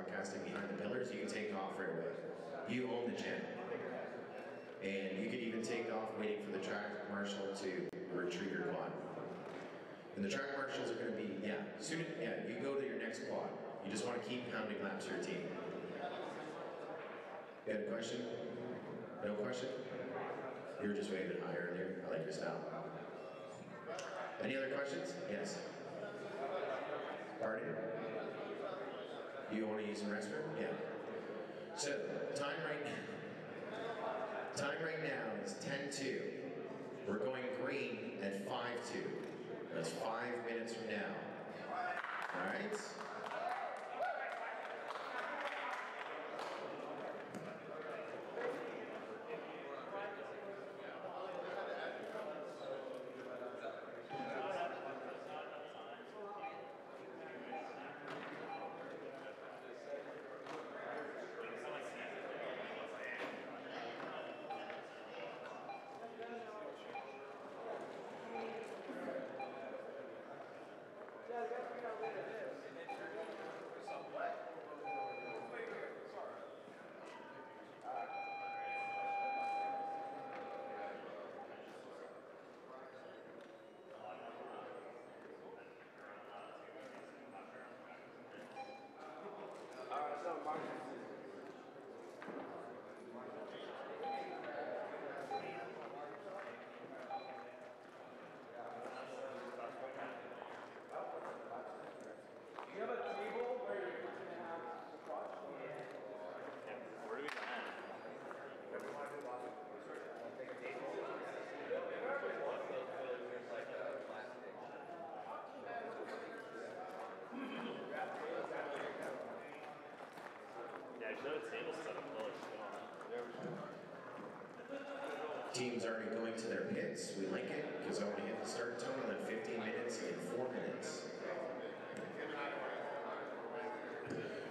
broadcasting behind the pillars, you can take off right away. You own the channel. And you could even take off waiting for the track marshal to retrieve your quad. And the track marshals are going to be, you go to your next quad. You just want to keep pounding laps for your team. You got a question? No question? You were just waving higher earlier. I like your style. Any other questions? Yes. Pardon? You want to use the restroom? Yeah. So, time right now is 10:02. We're going green at 5:02. That's 5 minutes from now. All right? Team's already going to their pits. We like it because I want to hit the start tunnel in 15 minutes and 4 minutes.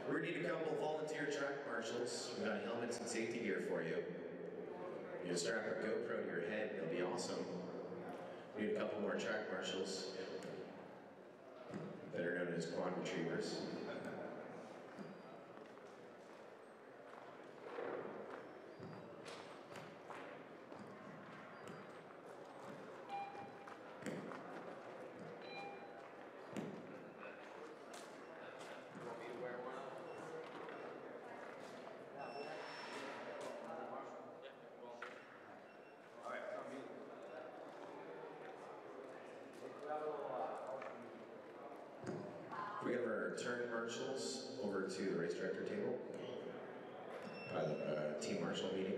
We're going to need a couple volunteer track marshals. We've got helmets and safety gear for you. You can strap a GoPro to your head. It'll be awesome. We need a couple more track marshals, better known as quad retrievers. We have our turn marshals over to the race director table. Team marshal meeting.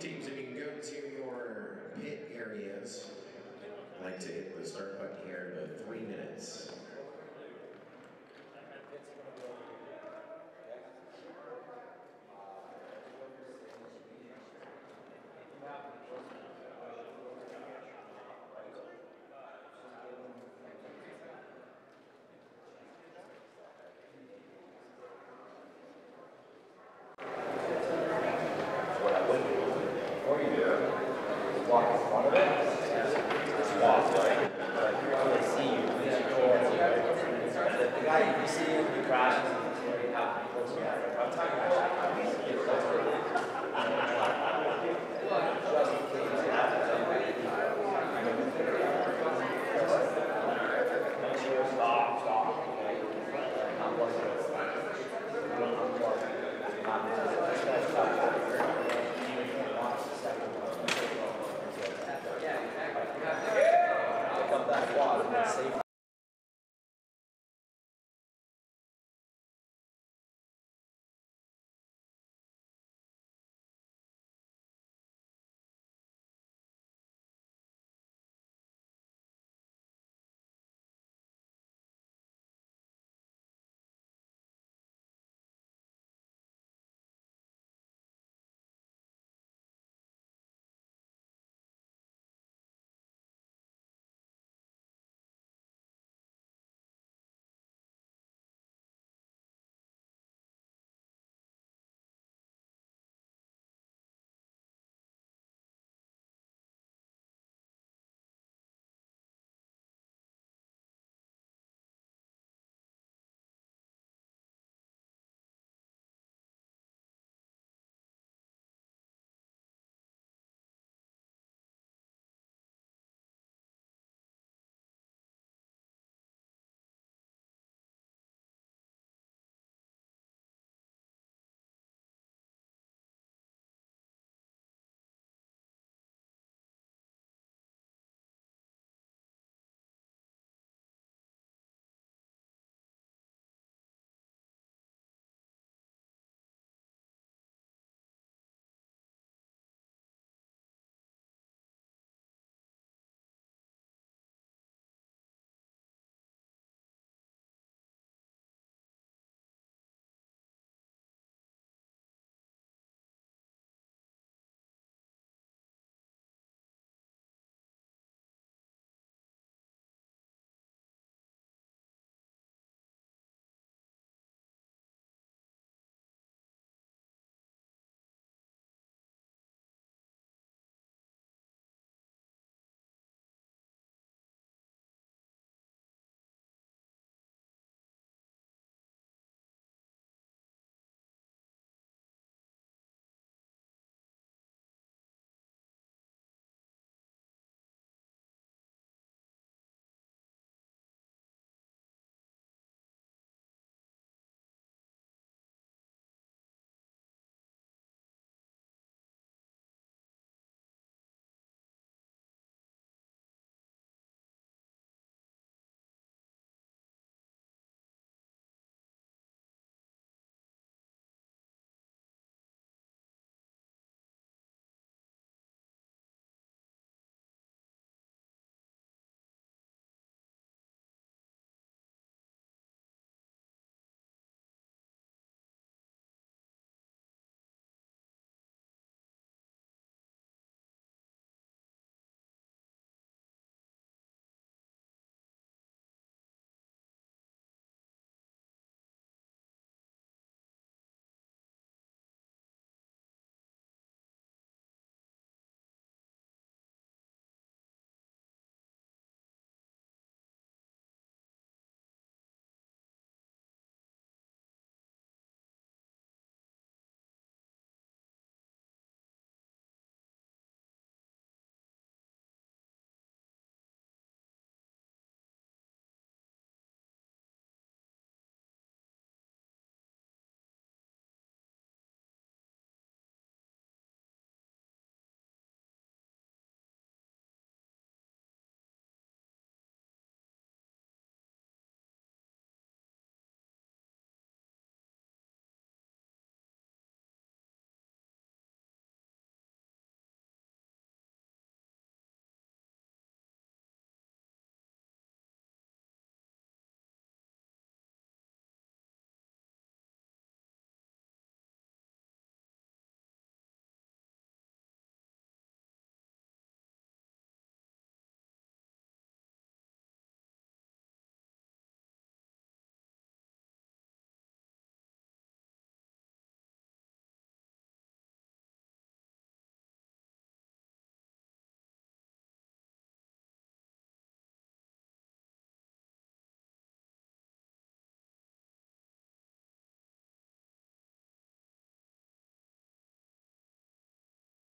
Teams, if you can go to your pit areas, I'd like to hit the start button here in about 3 minutes. Walk in front of it, just walk like you really see you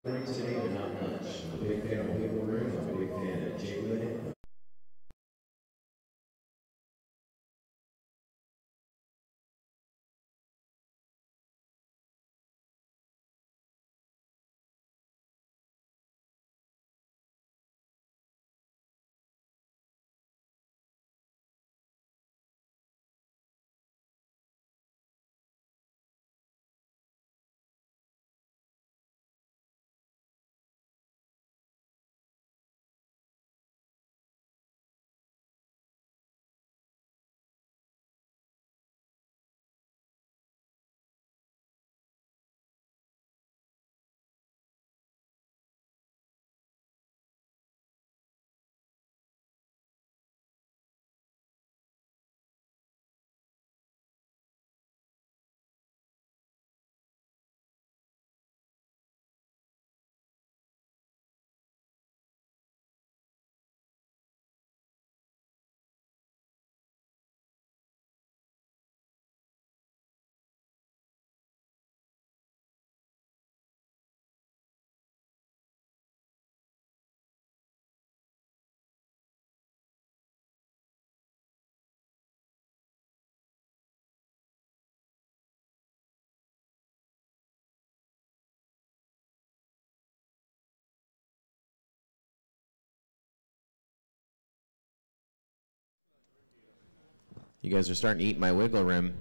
Today, but not much. I'm a big fan of wiggle room. I'm a big fan of jiggling it. You guys are starting to eat my wiggle room.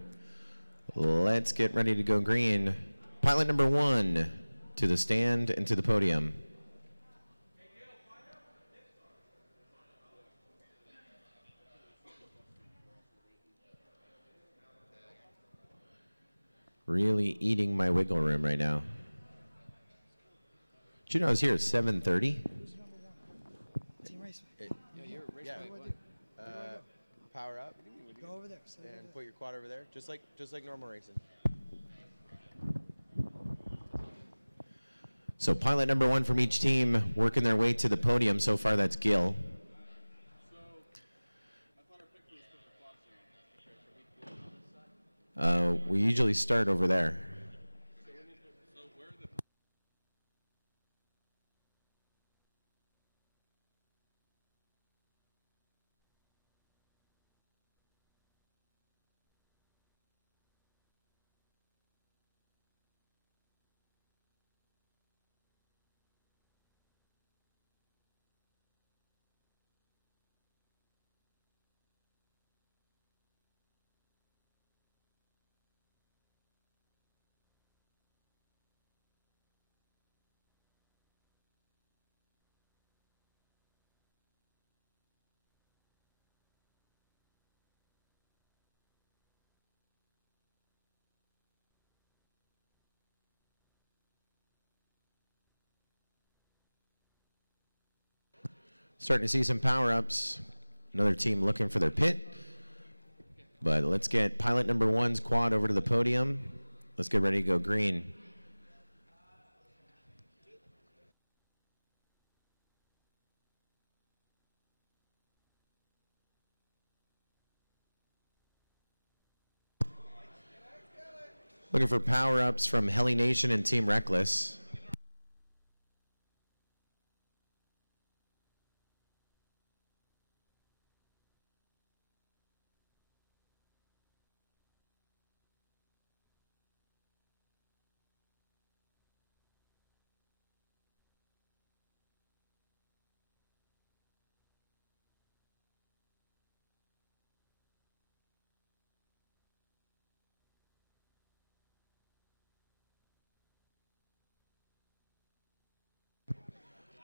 Let's get ready to go green. Pilot number 1 to the stand and to the podium. Really eating my wiggle room right now. Did you know I was here at 7:30? Team race. Power up. Go over there. And put your quad over there, just like normal racing. So pilot number 1 from each team working their way to the podium. So far, that's Gil. We usually start over there. Starting to see some power-ups. Another team looking for their pit. But let's get pilot number 1's quad over to the podium. Let's get ready to go green. Looking for power-ups from Elimination and Team Reckless.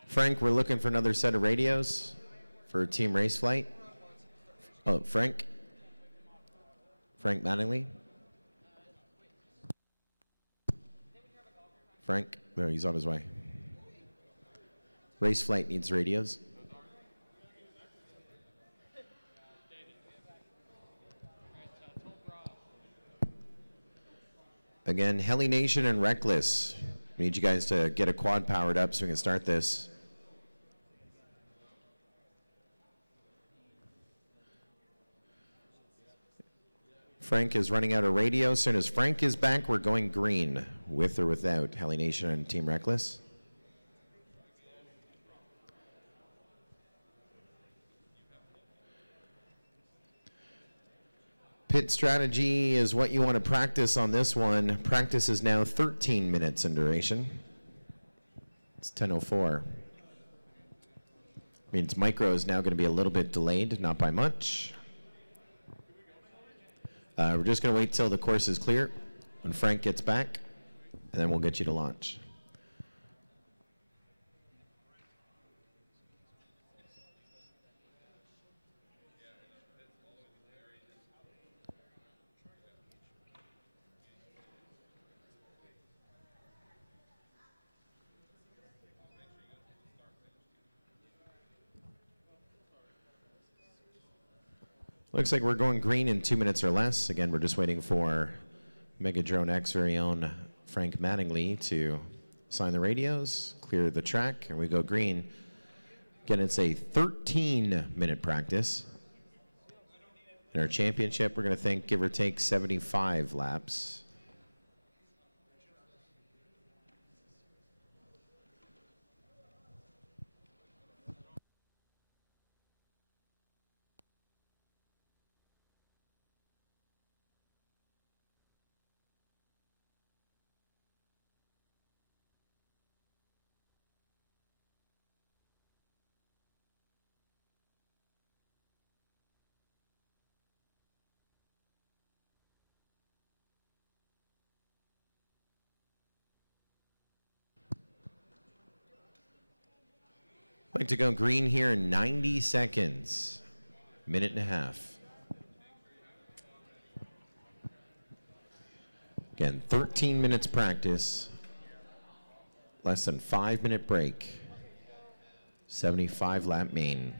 Frank, we're looking for another set of radios for Team Race Flight. Oh, Frank Mattingly. Frank, there, he's on his way. Race Flight needs radios. Again, Elimination and Reckless. We need you guys to get a quad powered up so we can start this. Frank is running out of radio. As soon as Frank is back, we're going green, with or without Elimination and Team Reckless. Pit strategy is what you want to practice on this one. Practice is now 13 minutes in duration. It's 10:04. Means micro is now going to be a little bit delayed, not by much. We're just going to wait till the course is clear when Frank gets back, and then we'll get you to launch. Looks like we're going green in 2 minutes or less. Again, we're just waiting for Mega Drone X very own Frank Mattingly to sign the radios, clear the track, and we go green. Again, it's a 13-minute practice. In our championship, we're going to think, give or take, 75 laps. I'd like to go green here in 90 seconds, minute and a half. Again, 13 minutes practice, less than 5-minute break, 75 lap main.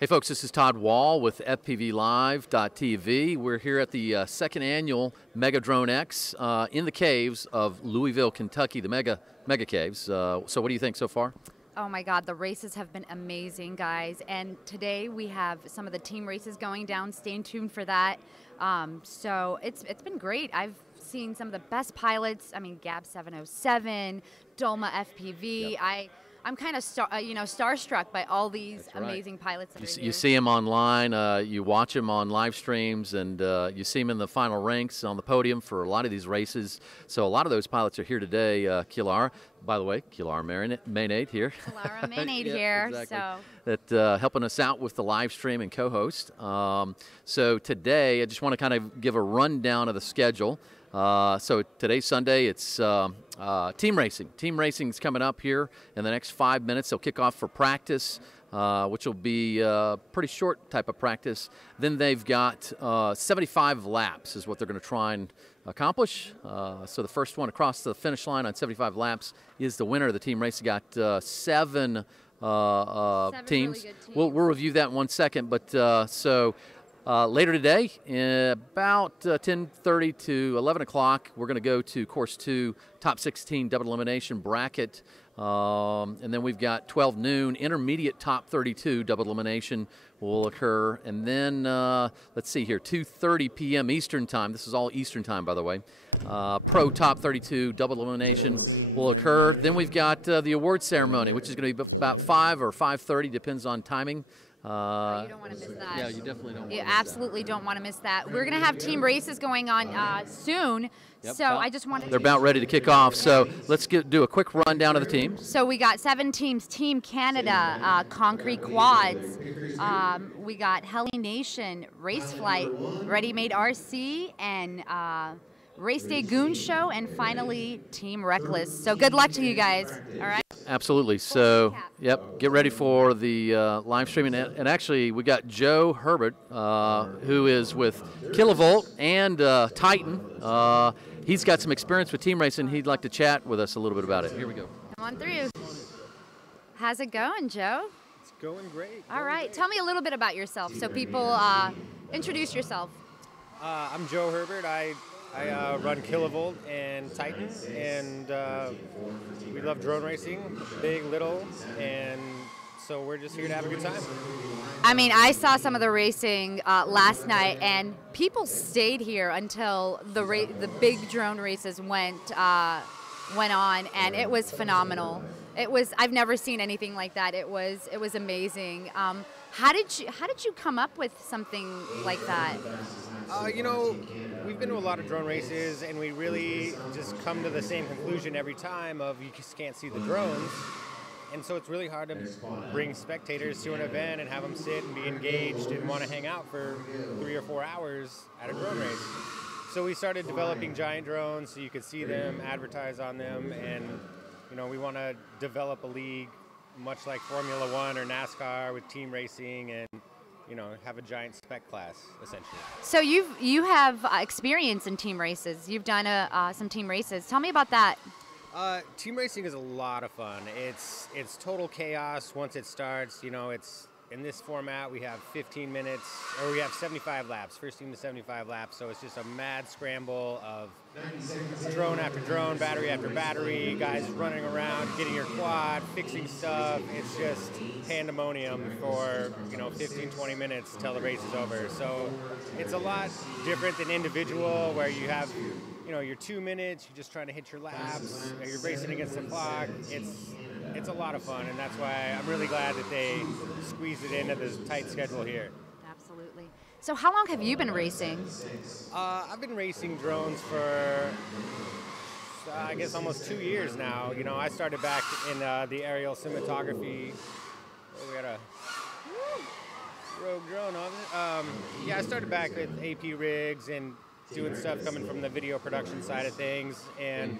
Hey folks, this is Todd Wall with FPVLive.tv. We're here at the second annual Mega Drone X in the caves of Louisville, Kentucky, the Mega Caves. So what do you think so far? Oh my God, the races have been amazing, guys. And today we have some of the team races going down. Stay tuned for that. So it's been great. I've seen some of the best pilots. I mean, Gab 707, Dolma FPV. Yep. I'm kind of starstruck by all these amazing pilots that are here. You see them online, you watch them on live streams, and you see them in the final ranks on the podium for a lot of these races. So a lot of those pilots are here today. Kilara, by the way, Kilara Maynade here. Kilara Maynade here. Exactly. So that helping us out with the live stream and co-host. So today, I just want to kind of give a rundown of the schedule. So today's Sunday, it's team racing. Team racing is coming up here in the next 5 minutes. They'll kick off for practice, which will be a pretty short type of practice. Then they've got 75 laps is what they're going to try and accomplish. So the first one across the finish line on 75 laps is the winner of the team race. You got seven teams. Really good teams. We'll review that in 1 second. But later today, about 10:30 to 11 o'clock, we're going to go to Course 2, Top 16 Double Elimination Bracket. And then we've got 12 noon, Intermediate Top 32 Double Elimination will occur. And then, let's see here, 2:30 p.m. Eastern Time. This is all Eastern Time, by the way. Pro Top 32 Double Elimination will occur. Then we've got the award ceremony, which is going to be about 5 or 5:30, depends on timing. you don't want to miss that. Yeah, you definitely don't want to miss absolutely don't want to miss that. We're going to have team races going on soon. Yep. So I just wanted They're about ready to kick off. So let's do a quick rundown of the teams. So we got 7 teams. Team Canada, Concrete Quads. We got Elimination, Race Flight, Ready Made RC, and Race Day Goon Show, and finally Team Reckless. So good luck to you guys. All right. Absolutely. So, yep, get ready for the live streaming. And actually, we got Joe Herbert, who is with Kilovolt and Titan. He's got some experience with team racing. He'd like to chat with us a little bit about it. Here we go. Come on through. How's it going, Joe? It's going great. All right. Tell me a little bit about yourself so people Introduce yourself. I'm Joe Herbert. I run Kilovolt and Titan, and we love drone racing, big, little, and so we're just here to have a good time. I mean, I saw some of the racing last night, and people stayed here until the big drone races went on, and it was phenomenal. I've never seen anything like that. It was amazing. How did you come up with something like that? You know, we've been to a lot of drone races, and we really just come to the same conclusion every time of you just can't see the drones. And so it's really hard to bring spectators to an event and have them sit and be engaged and want to hang out for 3 or 4 hours at a drone race. So we started developing giant drones so you could see them, advertise on them, and you know, we want to develop a league much like Formula One or NASCAR with team racing, and you know, have a giant spec class essentially. So you have experience in team races. You've done some team races. Tell me about that. Team racing is a lot of fun. It's total chaos once it starts. You know, it's in this format we have 15 minutes, or we have 75 laps, first team to 75 laps. So it's just a mad scramble of drone after drone, battery after battery, guys running around, getting your quad, fixing stuff. It's just pandemonium for, you know, 15, 20 minutes till the race is over. So it's a lot different than individual, where you have, you know, your 2 minutes, you're just trying to hit your laps, you're racing against the clock. It's a lot of fun, and that's why I'm really glad that they squeezed it into this tight schedule here. Absolutely. So how long have you been racing? I've been racing drones for, I guess, almost 2 years now. You know, I started back in the aerial cinematography. Oh, we got a rogue drone on it. Yeah, I started back with AP rigs and doing stuff coming from the video production side of things, and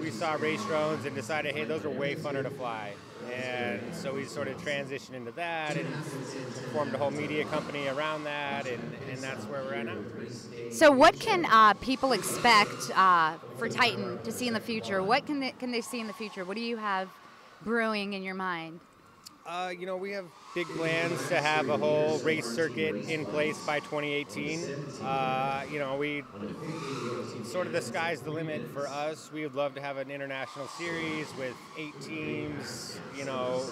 we saw race drones and decided, hey, those are way funner to fly. And so we sort of transitioned into that and formed a whole media company around that, and that's where we're at now. So what can people expect for Titan to see in the future? What can they see in the future? What do you have brewing in your mind? You know, we have big plans to have a whole race circuit in place by 2018. You know, sort of the sky's the limit for us. We would love to have an international series with 8 teams, you know,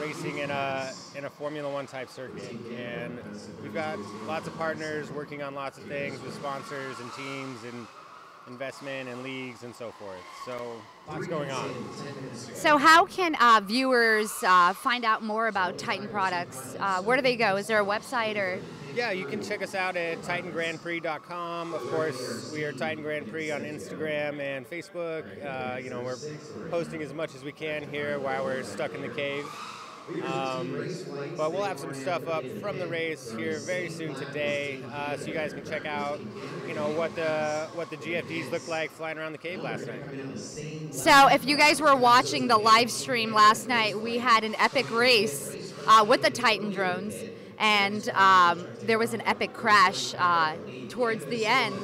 racing in a Formula One type circuit. And we've got lots of partners working on lots of things with sponsors and teams and investment and leagues and so forth. So lots going on. So how can viewers find out more about Titan products? Where do they go? Is there a website or? Yeah, you can check us out at TitanGrandPrix.com. Of course, we are Titan Grand Prix on Instagram and Facebook. You know, we're posting as much as we can here while we're stuck in the cave. But we'll have some stuff up from the race here very soon today, so you guys can check out, you know, what the GFDs looked like flying around the cave last night. So if you guys were watching the live stream last night, we had an epic race with the Titan drones, and there was an epic crash towards the end.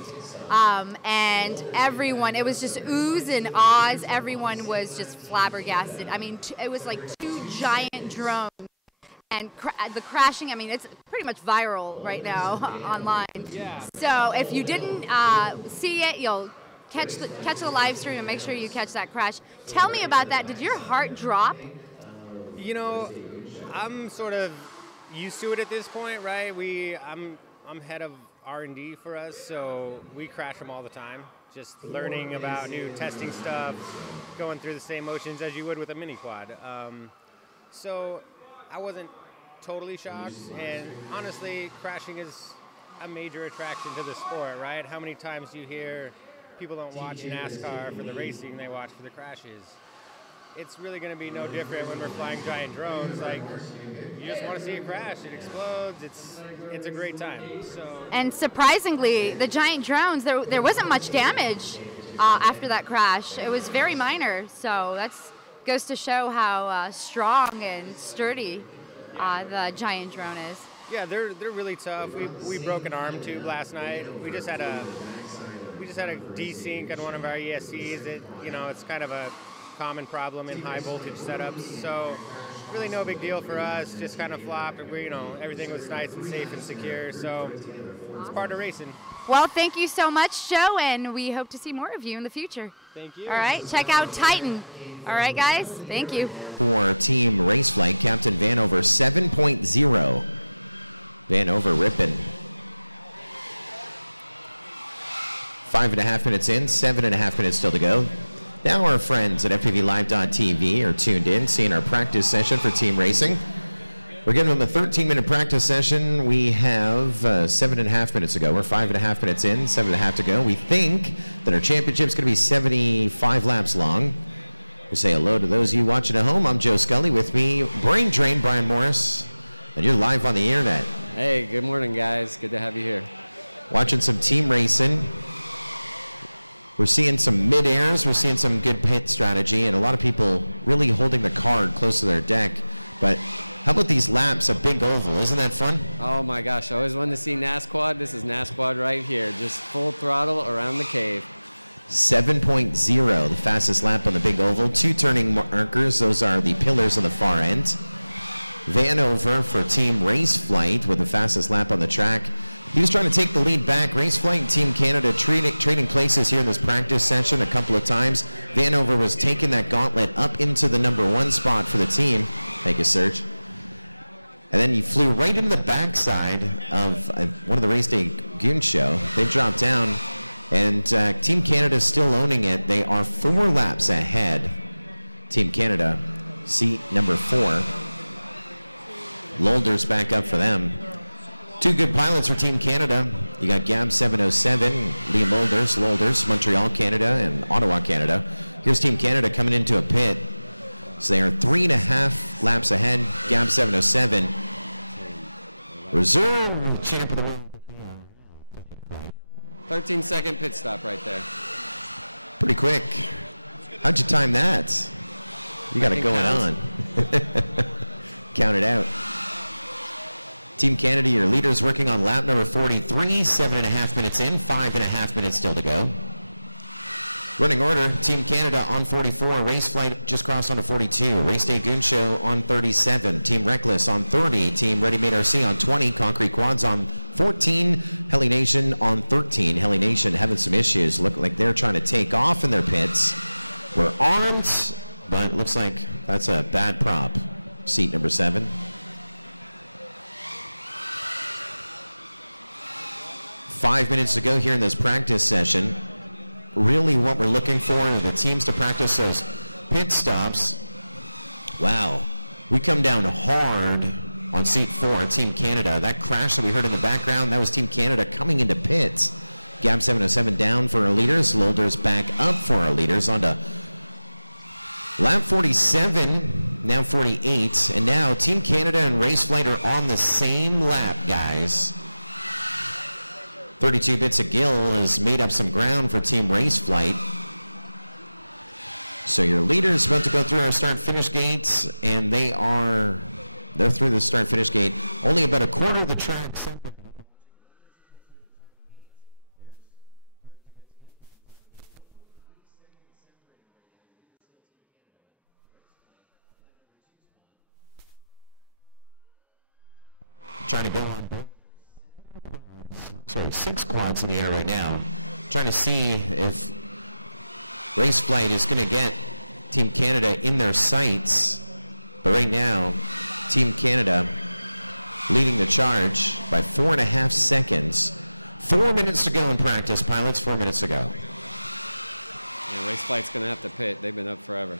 And everyone, it was just oohs and ahs. Everyone was just flabbergasted. I mean, it was like 2 giant drones, and the crashing. I mean, it's pretty much viral right now online. Yeah. So if you didn't see it, you'll catch the live stream and make sure you catch that crash. Tell me about that. Did your heart drop? You know, I'm sort of used to it at this point, right? I'm head of R&D for us, so we crash them all the time. Just learning about new testing stuff, going through the same motions as you would with a mini quad. So I wasn't totally shocked, and honestly, crashing is a major attraction to the sport, right? How many times do you hear people don't watch NASCAR for the racing, they watch for the crashes? It's really going to be no different when we're flying giant drones. Like, you just want to see it crash. It explodes. It's a great time. And surprisingly, the giant drones, there wasn't much damage after that crash. It was very minor. So that goes to show how strong and sturdy the giant drone is. Yeah, they're really tough. We broke an arm tube last night. We just had a desync on one of our ESCs. You know, it's kind of a common problem in high voltage setups. So really no big deal for us. Just kind of flopped, and everything was nice and safe and secure. So it's part of racing. Well, thank you so much, Joe, and we hope to see more of you in the future. Thank you. All right, check out Titan. All right, guys, thank you. For Team Raceflight, Captain Vanover 7.0. Vanover ripping. 5.5 minutes in, 7.5 minutes still to go. Now our friends at FPVLive.tv are tuned in, seeing our practice session for team racing. We're giving them a 13-minute practice session. We have 7.5 minutes to go. We're 5.5 minutes in, 7.5 to go. We think that our championship's going to be 75 laps long. We say hello to those of you watching at home. I'm Joe Scully. With me, Brain Drain Brian Morris, and you're live on the internet. Hey, good morning, guys. Good to have you here. Watching some team racing. We're seeing some mid-airs. We're seeing some good pit strategy, and a lot of people really holding the card close to their deck. But how about these laps, a big oval? Isn't that fun? Oh my gosh, I always wanted to see NASQuad. This is NASQuad right here, just full throttle around the cave. 7.0, the fastest lap on the big oval. 2 turning markers, those are the pillars on the far end. Vanover for Team Raceflight with the fastest lap on the track. He was trying to take the lead back. Raceflight and Team Canada trading places here in this practice session a couple of times. Vanover was taking that gauntlet up into the #1 spot for the team. Thank you, Serge. And then he flew right into the backside of one of the race day goon show. They dropped down, and Team Canada is still owning it. They are 4 laps ahead. Team Canada, seat number 4. Lolder's back up for them. 2 good pilots for Team Canada. You got Gab 707, Liam Lolders, Montreal, Canada, and Ottawa, Canada. Here's Team Canada coming into a pit. So they are 3.5 laps ahead. Gab 707, reserve champ of the world. 13-second pit stop right there. Pretty quick. How'd you time that? You got it going on. Count it out. Team Canada, your leaders working on lap number 43, 7.5 minutes in, 5.5 minutes still to go. Running order, Team Canada on 44, Raceflight just crossed onto 42, Race Day Goon Show on 37, Team Reckless on 30, Team Ready Made RC on 20, Concrete Quads on 14, Elimination on 13. Elimination having some issues, look like they're trying to take off in their pits. We're armed, but it looks like that's a bad prop. Seat number 7. Five minutes to go here in this practice session. Really what we're looking for are the teams to practice those pit stops. Wow, we come down hard on seat 4, Team Canada. That crash that we heard in the background, that was Team Canada coming into pits. Gab 707 down for our leaders. Lolder's back up for our leaders onto lap 47, now 48. And now Team Canada and Raceflight are on the same lap, guys. 32 bits of Gill has made up some ground for Team Raceflight. So your leader's about to go through our start-finish gates, and they're through the start-finish gate. Only about a quarter of the track. Trying to go on. Sorry, 6 quads in the air right now. Trying to see if Raceflight is going to get Team Canada in their sights. But right now, Team Canada leading the charge by 4.5 seconds. 4 minutes to go in practice, pilots, 4 minutes to go. Yeah, Raceflight's going to have to pit. They've been up forever.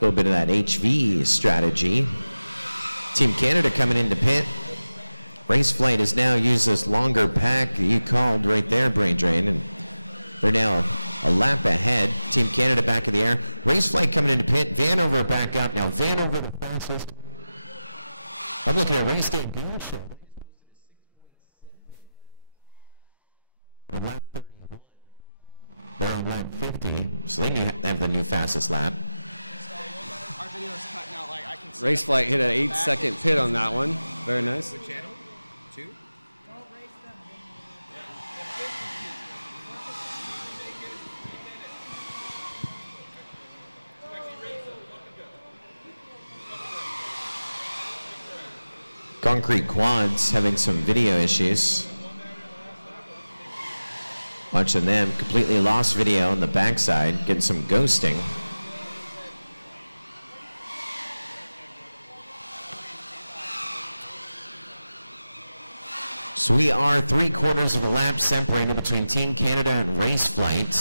A little bit of that HV strategy. Team Canada coming into pit. Raceflight has now used this longer pack you called right there, Brain Drain, and they're now a lap ahead. Team Canada back in the air. Raceflight coming into pit. Vanover back up. Now Vanover. I'm looking at Race Day. Now lap 50. So they have the new fastest lap. Raceflight hit an 8-second pit on that one. Very nice. concrete quads having some video issues. Watching them, completely lost video on the backside, getting some ghosting. So we are 3/4 of a lap separated between Team Canada and Race Flight,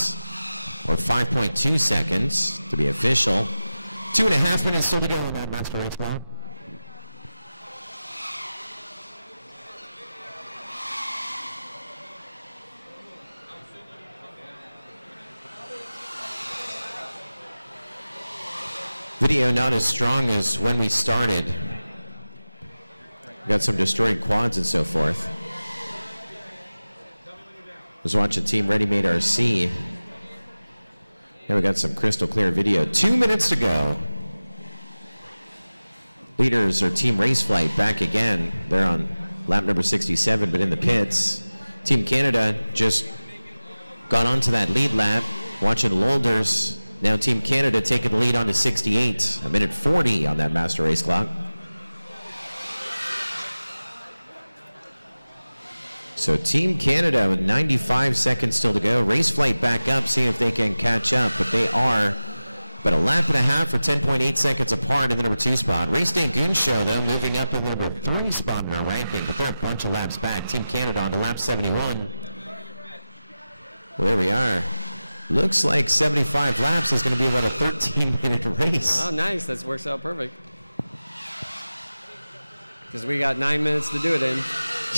or 5.2 seconds to be official. 2.5 minutes still to go on that master race clock. Video not as strong as when we started. Got some destroyed quads and so forth. Was watching Team Ready Made RC. Now we got some crystal clear video. 2 minutes to go. Leaders are Team Race Flight back again. They're on lap number 67, but in the pits. Team Canada just got onto that lead lap, watching Lolders. Now Team Canada taking the lead on to 68, a minute 40 on that master race clock. So Team Canada with 95 seconds still to go. Race Flight back up, seeing if they can catch up, but they are but a lap and a half or 10.8 seconds apart in the number 2 spot. Race Day Goon Show, though, moving up in the number 3 spot in our ranking, but they're a bunch of laps back. Team Canada on to lap 71. Well, there we are. Looks like 75 laps is going to be about a 13-minute race. Oh, nice. That works out perfect. Because we got 9 minutes to do it in.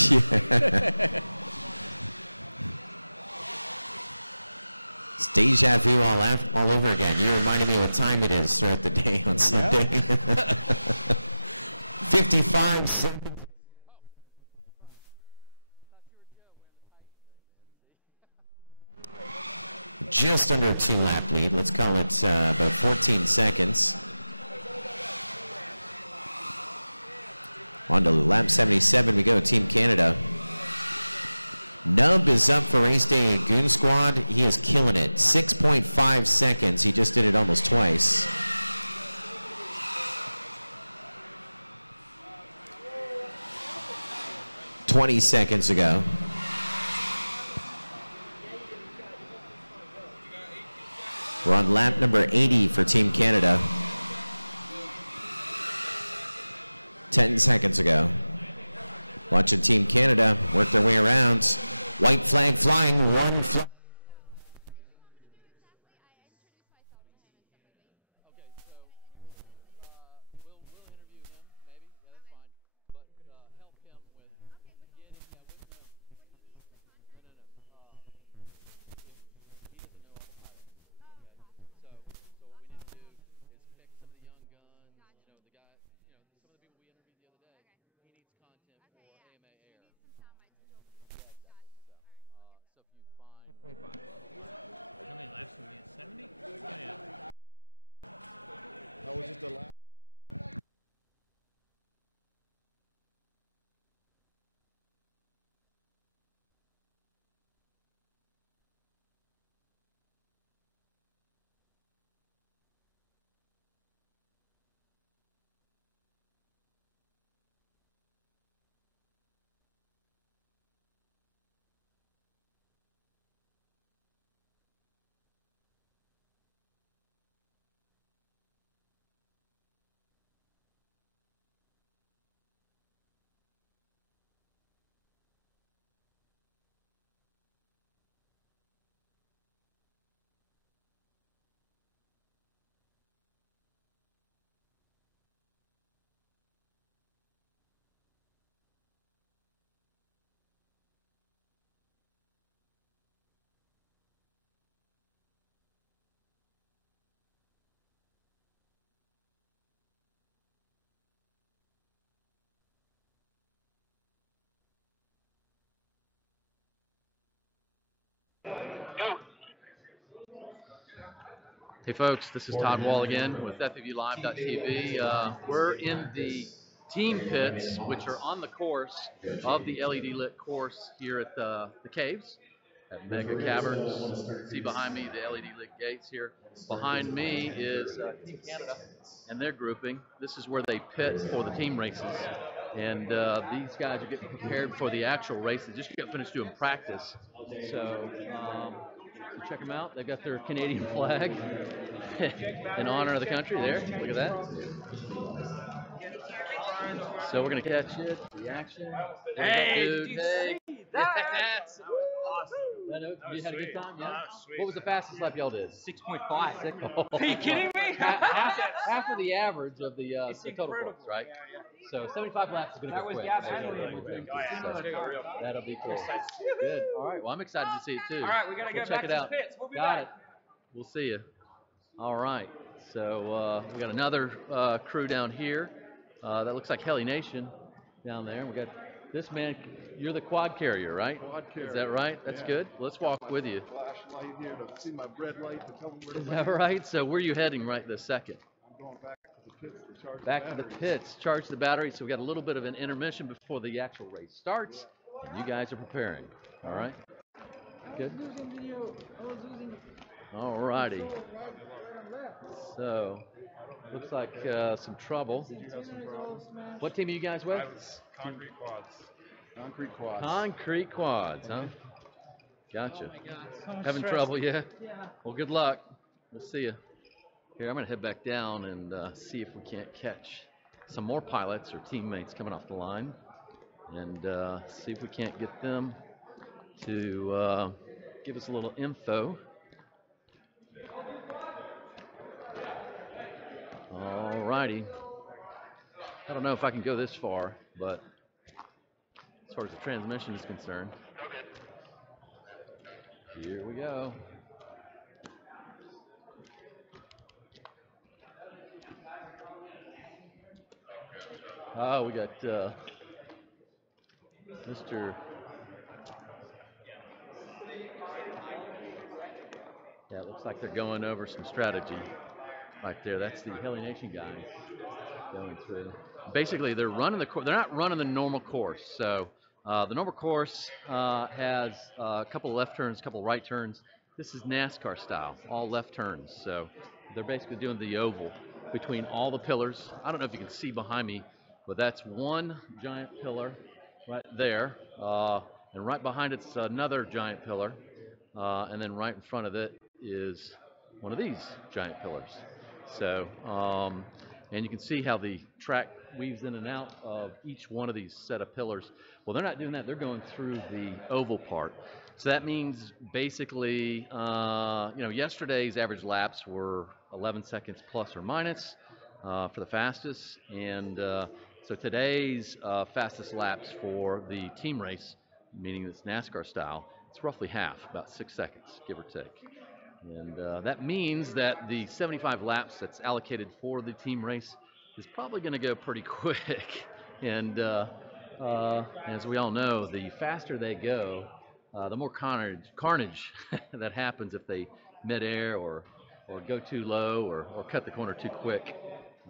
Yeah. It's deja vu all over again. You reminded me what time it is throughout the day on Sunday. Yep. 55 seconds. Just under a 2-lap lead. Let's call it about 14 seconds. On to lap 77 we go, Team Canada. Nub is up for Race Day Goon Squad. He is killing it. 6.5 seconds. He just did it almost twice. "20 seconds ago. We're on lap number 80 for Team Canada. 10 seconds ago. Watching Team Canada work their way around. White flag flying, one flag. How many laps did we get? 70? Yeah. That was just the last. Hey folks, this is Todd Wall again with FPVLive.tv. We're in the team pits, which are on the course of the LED lit course here at the caves at Mega Caverns. See behind me the LED lit gates here. Behind me is Team Canada and their grouping. This is where they pit for the team races. And these guys are getting prepared for the actual race. They just got finished doing practice. So check them out. They've got their Canadian flag in honor of the country there. Look at that. So we're going to catch it. The action. Hey, dude. Hey. That's awesome. You had a good time? Yeah. What was the fastest lap y'all did? 6.5. Are you kidding me? half of the average of the total course, right? So 75 laps is going to be quick. That'll be cool. Good. All right. Well, I'm excited to see it too. All right, we got to go check it out. We'll be back. We'll see you. All right. So we got another crew down here. That looks like Elimination down there. We got this man. You're the quad carrier, right? Quad carrier. Is that right? That's good. Let's walk with you. Flashlight here to see my red light to tell me where to Is that right? So where are you heading right this second? I'm going back to the pits to charge back to the pits, charge the battery. So we got a little bit of an intermission before the actual race starts. And you guys are preparing. All right? Good. All righty. So looks like some trouble. What team are you guys with? Concrete quads. Concrete quads. Concrete quads, huh? Gotcha. So Having trouble, yeah? Well, good luck. We'll see you. Here, I'm going to head back down and see if we can't catch some more pilots or teammates coming off the line and see if we can't get them to give us a little info. All righty. I don't know if I can go this far, but as far as the transmission is concerned, here we go. Oh, we got Mr. Yeah, it looks like they're going over some strategy right there. That's the Elimination guy going through. Basically, they're running the course. They're not running the normal course. So the normal course has a couple of left turns, a couple of right turns. This is NASCAR style, all left turns. So they're basically doing the oval between all the pillars. I don't know if you can see behind me, but that's one giant pillar right there. And right behind it's another giant pillar. And then right in front of it is one of these giant pillars. So, and you can see how the track weaves in and out of each one of these set of pillars. Well, they're not doing that. They're going through the oval part. So that means basically, yesterday's average laps were 11 seconds plus or minus for the fastest. And so today's fastest laps for the team race, meaning this NASCAR style, it's roughly half, about 6 seconds, give or take. And that means that the 75 laps that's allocated for the team race is probably going to go pretty quick. And as we all know, the faster they go, the more carnage that happens if they midair or go too low or cut the corner too quick.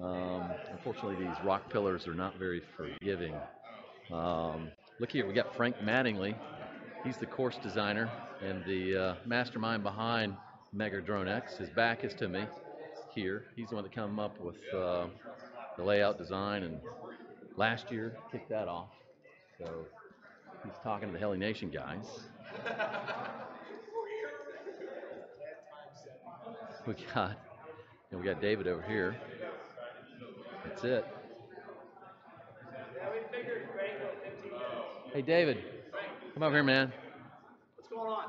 Unfortunately, these rock pillars are not very forgiving. Look here, we got Frank Mattingly. He's the course designer and the mastermind behind Mega Drone X. His back is to me here. He's the one that came up with the layout design and last year kicked that off. So he's talking to the Elimination guys. We got David over here. That's it. Hey David, come over here, man. What's going on?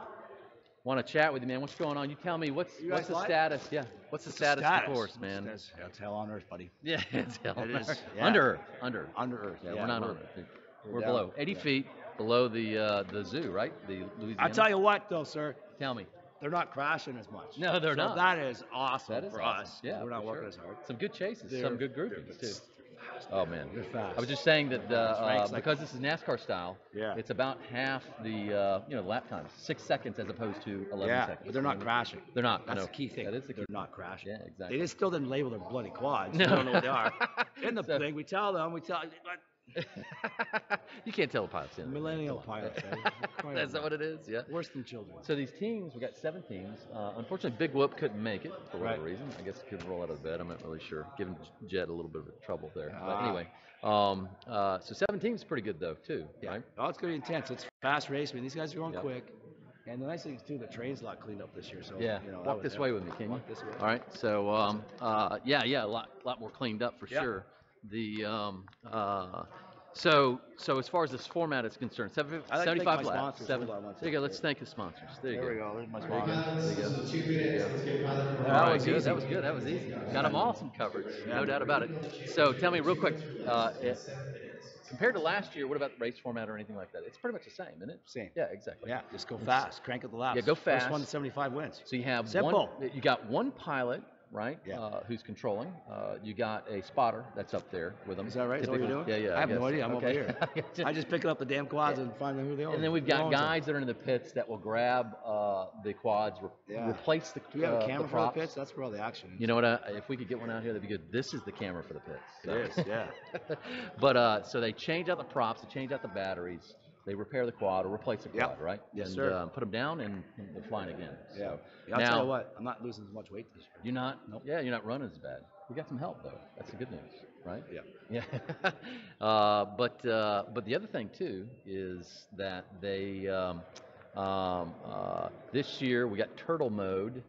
Want to chat with you, man. What's going on? You tell me what's the status? Yeah, what's the status of the course, man? It's hell on earth, buddy. Yeah, it's hell on earth. Yeah. Under Earth. Yeah, we're not on Earth. We're below 80 feet below the zoo, right? The Louisiana. I tell you what, though, sir. Tell me. They're not crashing as much. No, they're not. That is awesome That is for awesome. us. Yeah, we're not working sure. as hard. Some good chases, some good groupings too. Oh man, They're fast. I was just saying that like- because this is NASCAR style, Yeah. it's about half the lap times, 6 seconds as opposed to 11 Yeah, seconds. but they're not crashing. They're not. That's no. the key thing. That is the key. They're not crashing. Yeah, exactly. They just still didn't label their bloody quads. No. We don't know what they are. In the So- thing, we tell them, You can't tell the pilots in. Millennial pilots. Right? Is that what it is? Yeah. Worse than children. So these teams, we got 7 teams. Unfortunately, Big Whoop couldn't make it for whatever reason. I guess he couldn't roll out of bed. I'm not really sure. Giving Jet a little bit of trouble there. But anyway, so 7 teams is pretty good though too, right? Oh, it's going to be intense. It's fast race. I mean, these guys are going quick. And the nice thing is too, the train's a lot cleaned up this year. So yeah, you know, walk this way with me, can you? Walk this way. All right. So yeah, a lot more cleaned up for sure. The so as far as this format is concerned, 75 laps. There you go. Let's thank the sponsors. There you go. There we go. There's my sponsors. There you go. That was easy. That was good. That was easy. Got them all some coverage. No doubt about it. So tell me real quick. Compared to last year, what about the race format or anything like that? It's pretty much the same, isn't it? Same. Yeah, exactly. Yeah, just go fast. Crank up the laps. Yeah, go fast. First 1 to 75 wins. So you have Simple. you got one pilot, right? Yeah. Who's controlling. You got a spotter that's up there with them. Is that right? Is that what you're doing? Yeah, yeah. I have no idea. I'm okay. over here. I just pick up the damn quads and find out who they are. And then we've got guys that are in the pits that will grab the quads, replace the Do we have a camera for the props. pits? That's where all the action is. You know what? If we could get one out here, that'd be good. This is the camera for the pits. So. It is, yeah. But so they change out the props, they change out the batteries, they repair the quad or replace the quad, right? Yes, and, sir. Put them down and they're flying again. Yeah. So, I'll now, tell you what, I'm not losing as much weight this year. You're not? Nope. Yeah, you're not running as bad. You got some help though. That's the good news, right? Yeah. Yeah. But the other thing too is that they this year we got turtle mode.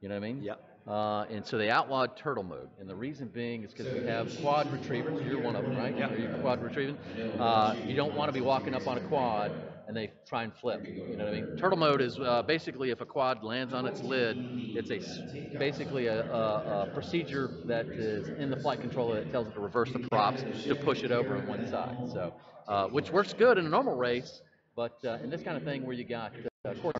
You know what I mean? Yep. And so they outlawed turtle mode, and the reason being is because we have quad retrievers. You're one of them, right? Yeah. Are you quad retrieving? You don't want to be walking up on a quad and they try and flip. You know what I mean? Turtle mode is basically if a quad lands on its lid, it's basically a procedure that is in the flight controller that tells it to reverse the props to push it over on one side. So, which works good in a normal race, but in this kind of thing where you got course,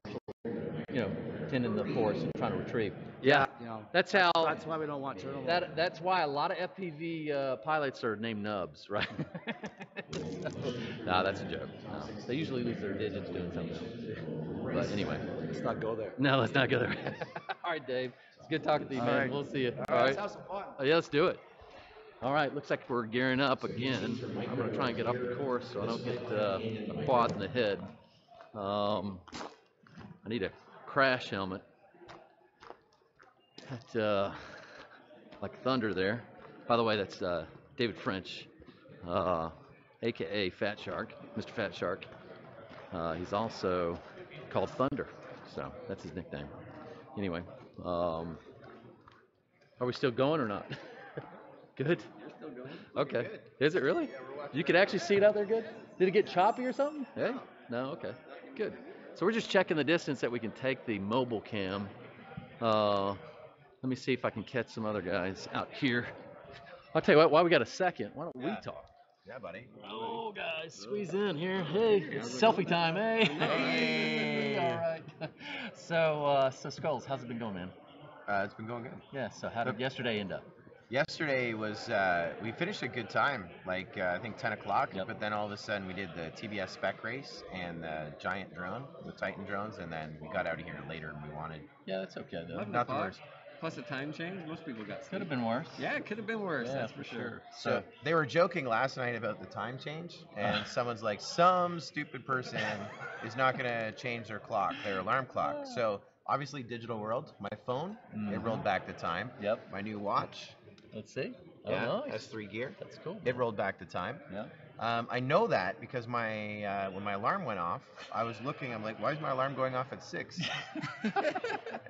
tending the force and trying to retrieve. Yeah, that's how. That's why we don't want turtle mode. That's why a lot of FPV pilots are named nubs, right? No, that's a joke. No. They usually lose their digits doing something. But anyway. Let's not go there. No, let's not go there. All right, Dave. It's good talking to you, man. Right. We'll see you. All right. Let's have some fun. Yeah, let's do it. All right, looks like we're gearing up again. I'm going to try and get off the course so I don't get a quad in the head. I need a crash helmet. That, like thunder there. By the way, that's David French, a.k.a. Fat Shark, Mr. Fat Shark. He's also called Thunder, so that's his nickname. Anyway, are we still going or not? Good? We're still going. Okay. Is it really? You could actually see it out there good? Did it get choppy or something? Hey? No? Okay. Good. So we're just checking the distance that we can take the mobile cam. Let me see if I can catch some other guys out here. I'll tell you what, while we got a second, why don't we talk? Yeah, buddy. Oh, guys, squeeze in here. Hey, it's selfie time, eh? Hey. All right. So Skulls, how's it been going, man? It's been going good. Yeah, so how did yesterday end up? Yesterday was, we finished a good time, like I think 10 o'clock, but then all of a sudden we did the TBS Spec race and the giant drone, the Titan drones, and then we got out of here later and we wanted. Yeah, that's okay though. Not the worst. Plus a time change, most people got Could have been worse. Yeah, it could have been worse, Yeah, that's for sure. So they were joking last night about the time change, and someone's like, some stupid person is not going to change their clock, their alarm clock. So obviously digital world, my phone, it rolled back the time. Yep. My new watch. Let's see. Oh, Yeah, nice. S3 gear. That's cool. It rolled back the time. Yeah. I know that because my when my alarm went off, I was looking. I'm like, why is my alarm going off at 6?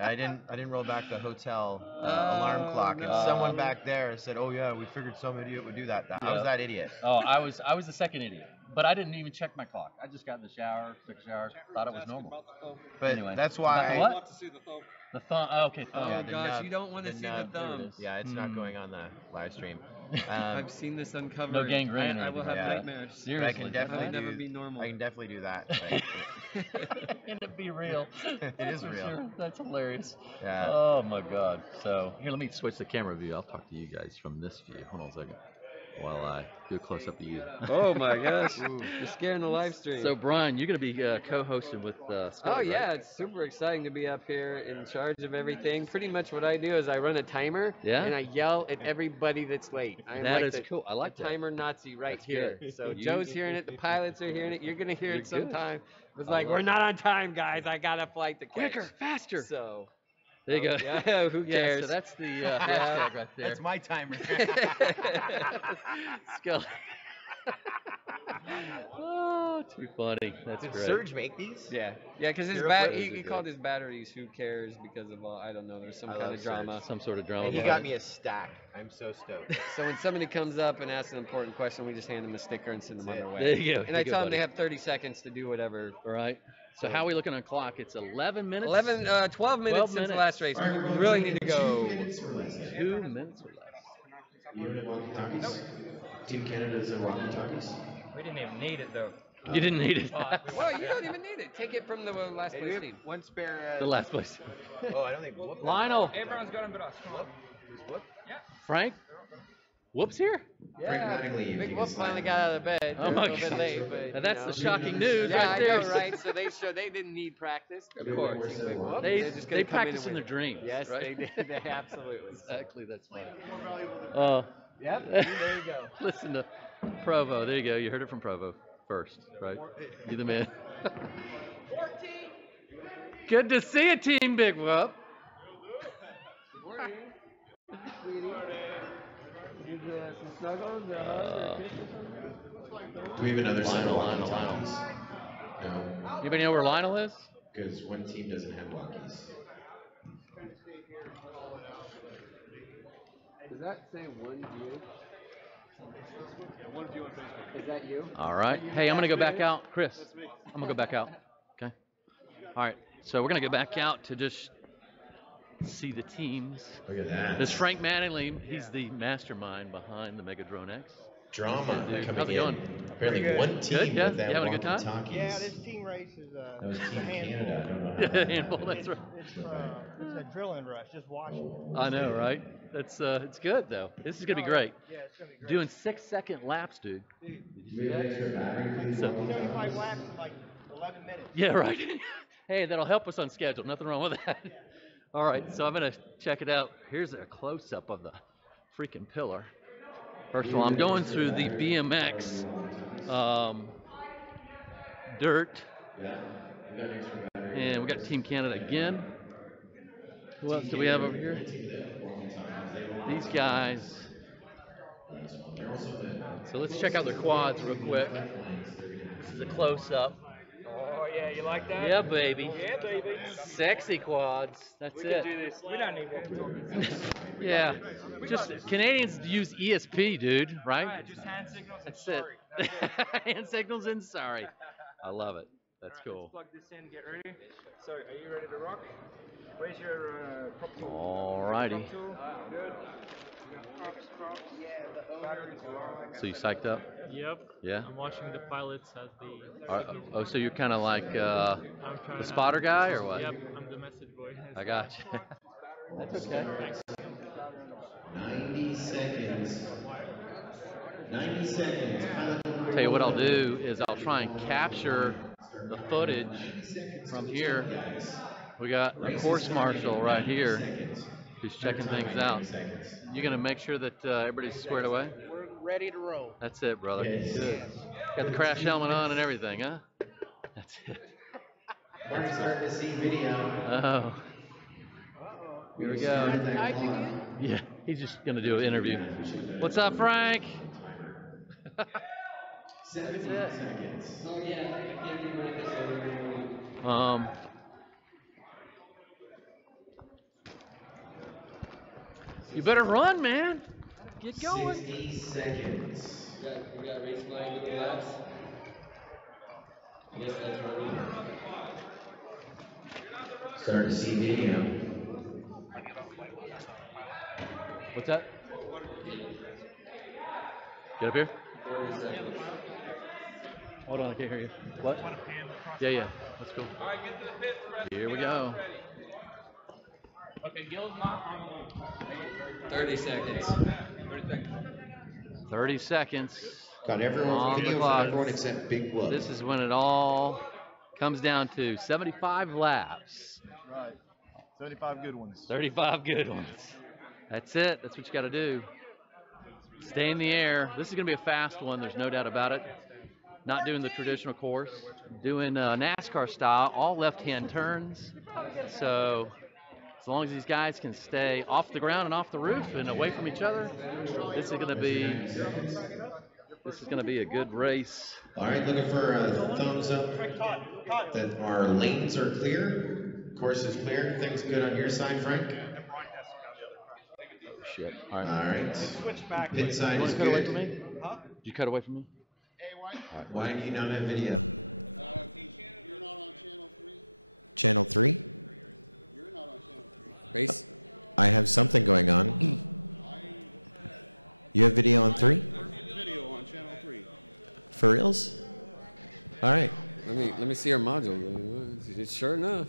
I didn't roll back the hotel alarm clock, and someone back there said, "Oh yeah, we figured some idiot would do that." I was that idiot. Oh, I was the second idiot, but I didn't even check my clock. I just got in the shower, took a shower, thought it was normal. But anyway, that's why. What? The thumb. Oh, okay. Thumb. Oh gosh, you don't want to see the thumb. Yeah, it's not going on the live stream. I've seen this uncovered. No gangrene or I will anything have like that. nightmares. Seriously. I can definitely I'll never be normal. I can definitely do that. Can it be real? It is For real. Sure. That's hilarious. Yeah. Oh my God. So here, let me switch the camera view. I'll talk to you guys from this view. Hold on a second. while I do a close up of you. Oh my gosh, you're scaring the live stream. So Brian, you're going to be co-hosting with Spec, Oh yeah, right? it's super exciting to be up here in charge of everything. Pretty much what I do is I run a timer, and I yell at everybody that's late. I'm That like is cool. I like the that. timer Nazi right That's here. good. So You- Joe's hearing it, the pilots are hearing it. You're gonna hear You're it sometime. It's I like love we're it. not on time, guys. I got a flight to catch. Quicker, faster. So There you go. Yeah, who Yeah, cares? so that's the hashtag right there. That's my timer. Scully. Oh, too funny. That's Did great. Surge make these? Yeah, because his Zero he foot? called his batteries "Who cares" because of I don't know. There's some I kind love of drama. Surge. Some sort of drama. And he about got it. me a stack. I'm so stoked. So when somebody comes up and asks an important question, we just hand them a sticker and send them on their way. There you go. And I There you go, tell them they buddy. have 30 seconds to do whatever. All right. So how are we looking on the clock? It's 11 minutes? 12 minutes since the last race. We really need to go. 2 minutes or less. You have walkie-talkies? Team Canada's in walkie-talkies? We didn't even need it though. You didn't need it. Well, you don't even need it. Take it from the last Hey, place we have team. one spare. The last place. Oh, I don't think. Whoop. Lionel. Everyone's got them but us. Come on. Whoop. Frank? Whoops here? Yeah, Big Whoop finally got out of bed. Oh They're my a little bit God. late, but Now that's you know. the shocking news Yeah, right there. I know, right? So they didn't need practice, of course. Big Whoop. They They're just gonna come practice in and their win. dreams. Yes, right? they did. They absolutely. Exactly, that's funny. Oh. Yep. There you go. Listen to Provo. There you go. You heard it from Provo first, right? You the man. Good to see you, Team Big Whoop. Do we have another set of Lionel. walkie-talkies? No. Anybody know where Lionel is? Because one team doesn't have walkies. Does that say one view? One view on Facebook. Is that you? All right. Hey, I'm going to go back out. Chris, I'm going to go back out. Okay. All right. So we're going to go back out to just see the teams. Look at that. This Frank Mattingly, he's the mastermind behind the Mega Drone X. Drama Dude, coming how's it in. going? Apparently Good. one team Good, yeah? with that You having a good time? walkie-talkies. Yeah, this team race is That was it's Team a handful. Canada. I don't know how that Handful, happened. that's right. It's a drilling rush. Just watch it. I know, right? That's it's good though. This is gonna be great. Yeah, it's gonna be great. Doing 6-second laps, dude. Do we have an extra battery, please? So- 75 laps in like 11 minutes. Yeah, right. Hey, that'll help us on schedule. Nothing wrong with that. All right, so I'm gonna check it out. Here's a close-up of the freaking pillar. First of all, I'm going through the BMX dirt, Yeah. We got an extra battery. and we got Team Canada again. Who else do we have over here? These guys. So let's check out their quads real quick. This is a close-up. Oh yeah, you like that? Yeah, baby. Yeah, baby. Sexy quads. That's We it. can do this. We don't need walkie-talkies. Yeah. Just Canadians use ESP, dude, right? Alright, just hand signals and That's it. sorry. That's it. Hand signals and sorry. I love it. That's Alright, cool. Let's plug this in. Get ready. So, are you ready to rock? Where's your prop tool? Alrighty. Prop tool. Good. Props. Batteries are So you psyched up? Yep. Yeah? I'm watching the pilots as the. Oh, so you're kind of like I'm trying the spotter guy or what? Yep, I'm the message boy. I got you. That's okay. 90 seconds. 90 seconds. Tell you what I'll do is I'll try and capture the footage from here. We got a course marshal right here who's checking things out. You gonna make sure that everybody's squared away? We're ready to roll. That's it, brother. Good. Got the crash helmet on and everything, huh? That's it. We're starting to see video. Oh. Here we go. Yeah, he's just gonna do an interview. What's up, Frank? 70 seconds. Oh yeah, I can't do this. You better run, man. Get going. 60 seconds. We got race flying little laps. I guess that's running. Starting to see video. What's that? Get up here. 40 seconds. Hold on, I can't hear you. What? Yeah. Let's go. Here we go. Okay, Gil's not on. 30 seconds. 30 seconds. 30 seconds. Got everyone on the video clock. for everyone except Big Whoop. This is when it all comes down to 75 laps. Right. 35 good ones. 35 good ones. That's it. That's what you got to do. Stay in the air. This is going to be a fast one. There's no doubt about it. Not doing the traditional course. Doing NASCAR style, all left-hand turns. So as long as these guys can stay off the ground and off the roof and away from each other, this is going to be a good race. All right, looking for a thumbs up that our lanes are clear, course is clear. Things good on your side, Frank? Shit. All right. All right. Pit side You want is to cut away good. from me? Huh? Did you cut away from me? Why do you not have video? You're not on channel 3. Channel 3? You're not on channel 3. Race? I have something going on. You have video on 3? Video on channel 3. For reals? All right. Let me see our module. It's sure enough.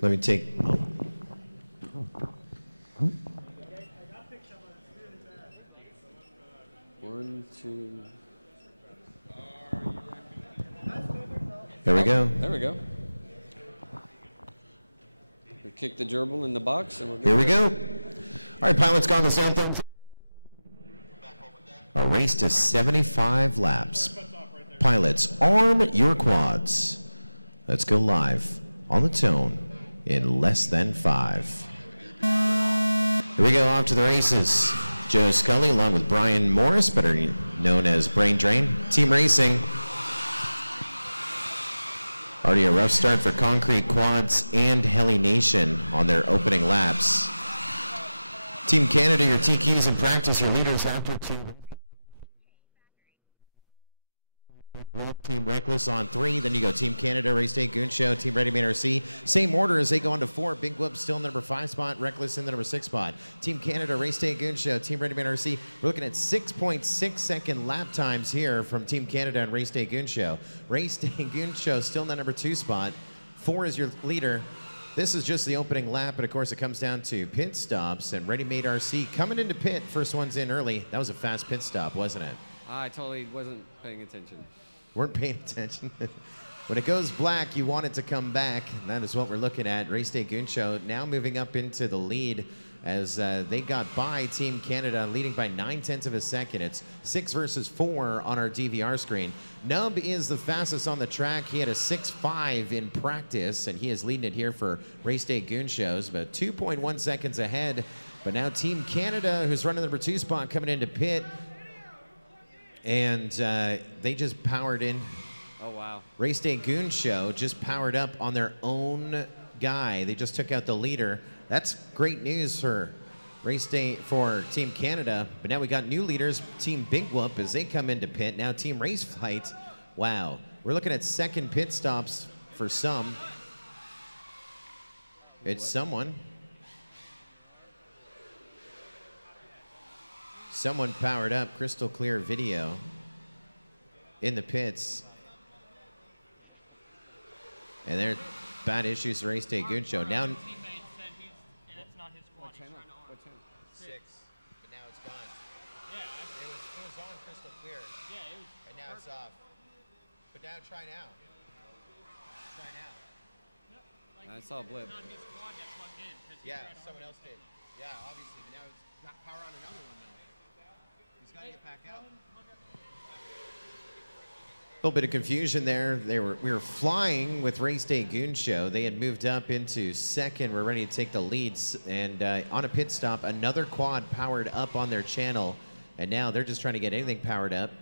Let me take. One, two. There we go. There we go. We kick the gerbil in the box and we're Here we go. All right, pilots, goggles down. A race to 75 laps. Pilots, arm your quads. Let's go live on the tone in less than 5. Here we go, off to the races. Joe Scully along with Brian Morris, better known as Brain Drain. Team Racing. Already a rough start for Concrete Quads and Elimination on their opening laps. Team Canada, your TKs in practice, your leaders after. Team Reckless on 3, then you go Team Canada, Race Day, Goon Show, Team Ready Made RC. Same order as they go on to 4. Big Whoop still in the number 5 spot, Reckless in the number 6 spot. Team Canada, Race Day, Goon Show, Team Ready Made RC. We're looking at 6.6 second lap times here from Team Canada and Race Day, Goon Show. Race Day, Goon Show still in the number 2 spot. 4 is your leader. This is just the opening lap, and of course it comes down to pit stops, and Ready Made RC coming into pit. First one's in early. That was a fast pit stop, wasn't it? I totally wasn't paying attention. Weren't paying attention. When it goes black, you want it to come back. And that is what we're looking at. Race Day Goon Show now moving up into the lead as they got by Team Canada, leading by 9/10 of a second. It's 6 versus 4 on our DVR screen. Nub is the fastest on the track. He had a 6.5 in practice, and he is leading it here for Race Day Goon Shows, but 2.1 seconds ahead. But now Team Canada, who's running the number 2 spot, coming into pit. And they just powered in. Oh, wow. Race Day Goon Show just powered up on their own guy. They just took out the leader. That's great news for Race Day for Team Canada. But now we got new leaders, Team Big Whoop, as they come into pit. Now Team Race Flight. Wow. We're looking at second pit stops for some. It's someone. Someone powered up, crystal clear video in the pits. And they're bad issues Race Day Goon Show. Now, What channel? 6, but now it's gone. Yeah, it was on crystal clear. Yeah, it was. And now it's off. But now try now. Try now. I saw a blip. Yeah, someone else did. Yeah, obviously, but now it's got power on another one now. He's got to get back out. A little bit of confusion there. We were flying with Race Day Goon Show. They had moved up into second. We're ready to take the leads. And on a pit stop, another quad powered up on their channel. And now they're just trying to get anything powered up.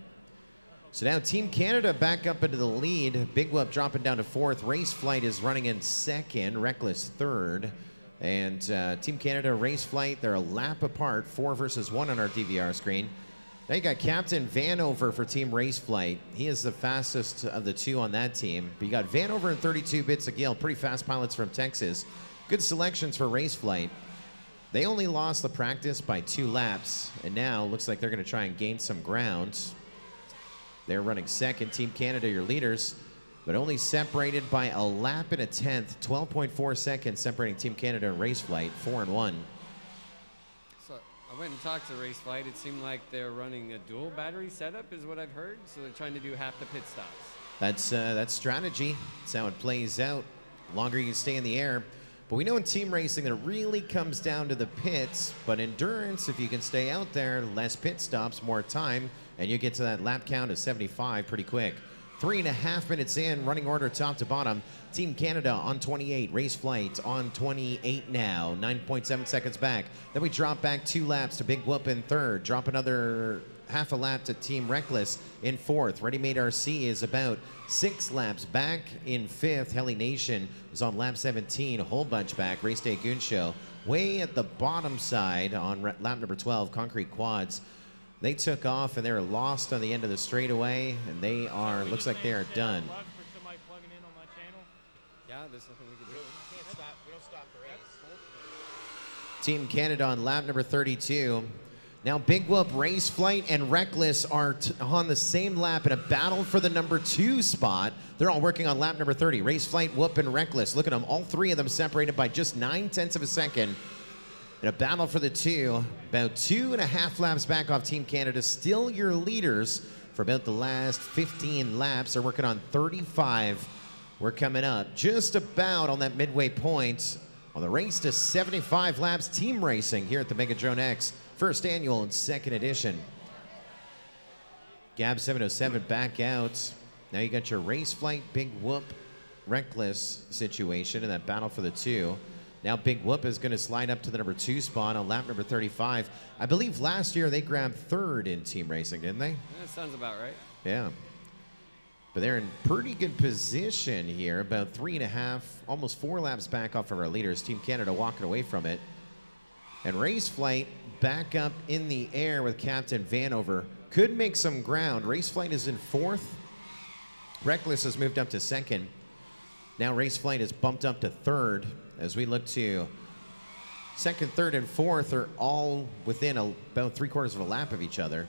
So now Team Canada back up into the lead. Big Whoop dropping down to 4th. Race Flight is running in 2nd. Reckless 3rd. And Team Canada, Race Flight, they're a lap apart. 4 versus 1 on our DVR screen. Now you got Captain Vanover for Team Race Flight. He is the fastest of the 2 on that team. But you got Vanover and 32 bits of Gil, pretty fast pilots from Texas. Good selections for Race Flight. They only lost the practice by 2 laps, and now looks like they're going to try and gain some ground. They're running 2nd. Team Canada, your leaders, but only separated by a lap and a 10th. 12.4 seconds separating Team Canada and Race Flight, 4 and 1. So I'm I went and talked to Race Flight. It seemed like they're running a dual battery setup, is what I've heard. So they're trying to do half the pit stops. That's strategy. That's how it plays out. The longer you can stay in the air. But we know in team racing that it really comes down to the pits. But endurance, if you can stay out there, less pit stops, more time, and you get to that lap count of 75 pretty quick. 3.5 minutes in, running order top to bottom. Team Canada on 28, Race Flight on 28 now, 9.7 seconds back. Then we drop back 2 laps to Big Whoop in third, drop another half a lap to Team Reckless in fourth. Ready Made RC is about 6 laps back in fifth. Elimination is on lap 17, a whole bunch back. Race Day Goon Show way at the bottom side on lap number 12, Concrete Quads. They took off and they're lost on the end of the straightaway, and they are, looks like they are done. Yeah, there's nothing we can do. We don't stop the race. Team Canada on lap number 32. Now Big Whoop, Race Flight, and Reckless are on the same lap in a battle for the number 2 spot. They're all working on lap number 30. Race Flight, Whoop, and Reckless. Look at them, all 3 of them separated by just 9/10 of a second. In a battle for the 2, about 2.5 laps back off Team Canada. Still your leaders for about the last 15 laps. They're working on 35. We're coming up just about on that midway point on the race to 75 laps team racing here at the Mega Drone X, first annual and second edition. Gab 707 back out. Now you got your Race Flight, Big Whoop, Reckless situation in that battle for the 2. Now Big Whoop is going to slide up to the number 2 spot on lap number 35. I believe last year they grabbed third in team racing, didn't they? That sounds about right. Yeah. But they're in pretty good position here, about 3.5, almost 4 laps back off of our leaders. Team Canada walking away from it. And Race Flight back up in the air with Captain Vanover. Could make some ground. Race Flight is in 4th. Reckless has moved up to 2nd. Now Race Flight is bumped up to 3rd as we look to 2nd, 3rd, and 4th are all within about 3/4 of a lap of each other.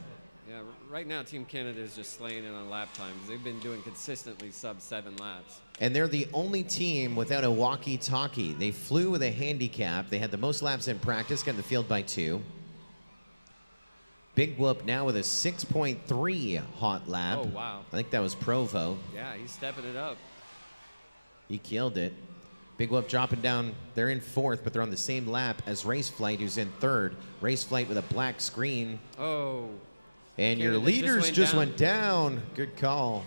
Yeah, right now Team Canada is just slaying it on lap times. They've been doing consistently sub 7 laps. And they're the only team without a walkie-talkie. They flew with a handicap. They had the most laps in practice, got in the field by 2. Big Whoop now with a 6.3 hot lap. Oh, wow. I think that was Provo. Yeah, he's stepping it up. He killed it. Big Whoop dropping down. They're in 4th, but they're on the same lap as Race Flight, who's in 3rd. Race Flight with a black screen. Oh. And your leaders just went down. Good call.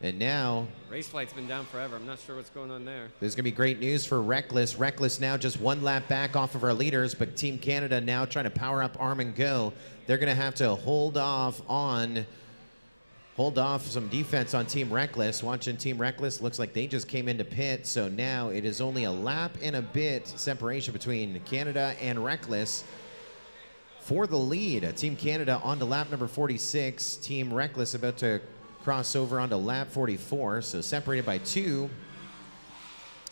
And now Race Flight's been down forever. I'm not sure what's going on there. there's going to be great news for Reckless. Reckless now just 1 lap back off of our leaders, but Team Canada now trying to power up Arm and Go. They're going to have to hold off some defense on Team Reckless. Watching Team Reckless, looks like they just came into pit, so now it is only a lap and a bit separation between Canada and Reckless for the lead. Team Canada on to lap number 46. Team Reckless about to cross over onto lap 44, so separated by 2.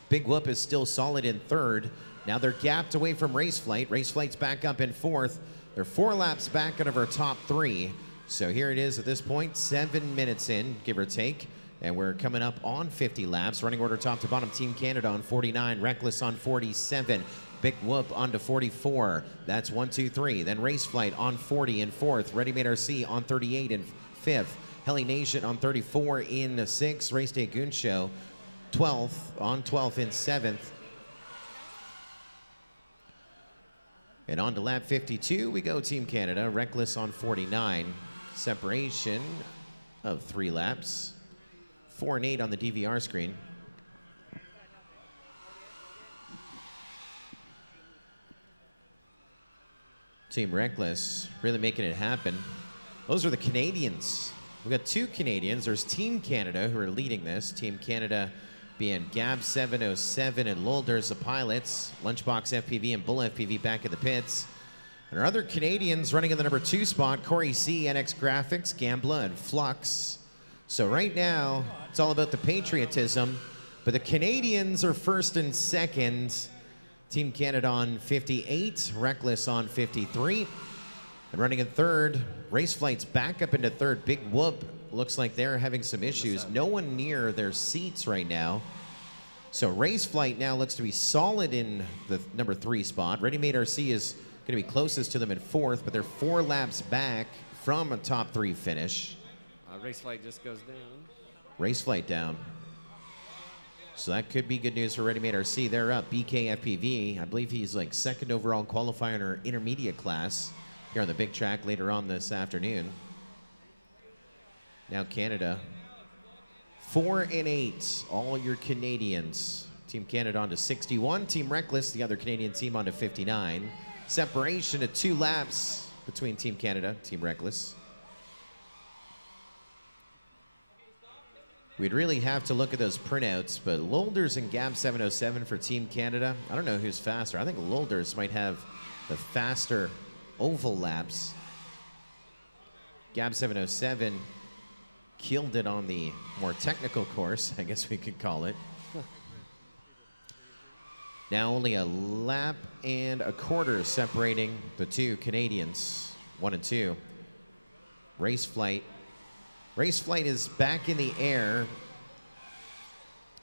Big Whoop is still solid in 3rd. Now they're gapped away from Race Flight. Race Flight's back up in 4th. They're 4 laps back out of our top 3. So here it is at this point, 7 minutes in, give or take. And we're coming up on 50 laps. Running order top to bottom, Team Canada on 49, Reckless on 47, Big Whoop on to 44. That's 1, 2, 3. Then Race Flight on 40 in 4th. Ready Made RC on 38 in 5th. Elimination on 34 in 6th. Race Day Goon Show 12th on 12th in 7th. And on to lap 52 we go, Team Canada. Reckless on 49. Separation of 3 laps. 4 and 8 on the DVR screen. Team Reckless really making it happen. Those are the Canadians. We've got 2 Canadians. There's Team Canada who are leading this. Team Canada being Gab 707 and Lolders, the pilots. Lunchbox FPV and Bull FPV back at the pits. And our other Canadians running in the number 2 spot, Corey C, NX Graphics, Gambla, and Flux. So right now, it's all about the patriotism. But the Canadians are 1st and 2nd. Team Canada on 58, Reckless on 53. And running in 3rd, Race Flight's back up into 3rd. Big Whoop looks like they're having some issues. No one near their seats right now. So Race Flight now looks to be solid in the number 3 spot. Ready Made RC is Going to be closest to them in 4th, but they're 4 laps back from a top 3 finish. Race flight just goes down. Race flight down. So that could be good news for Ready Made RC. They're up. BK FPV, I believe he's like 2nd overall qualifier in our intermediate class here on the big track later on this afternoon. Now Canada, 4 and 8, all your Canadians. Team Canada on to 61. Team Reckless, the other Canadian team, on to 59. Separation of 2 laps between Team Canada, Team Reckless. We'd really have to look at those printouts, but Lolders and Gab 707 for Team Canada. I don't know who's faster. I think Lolders might have the faster oval laps. Gab 707 killed it on the more technical course, I guess we could call it. Now only a lap and a quarter separating the 2 Canadians, 1 and 2. Race flight. Race flight is back in the air,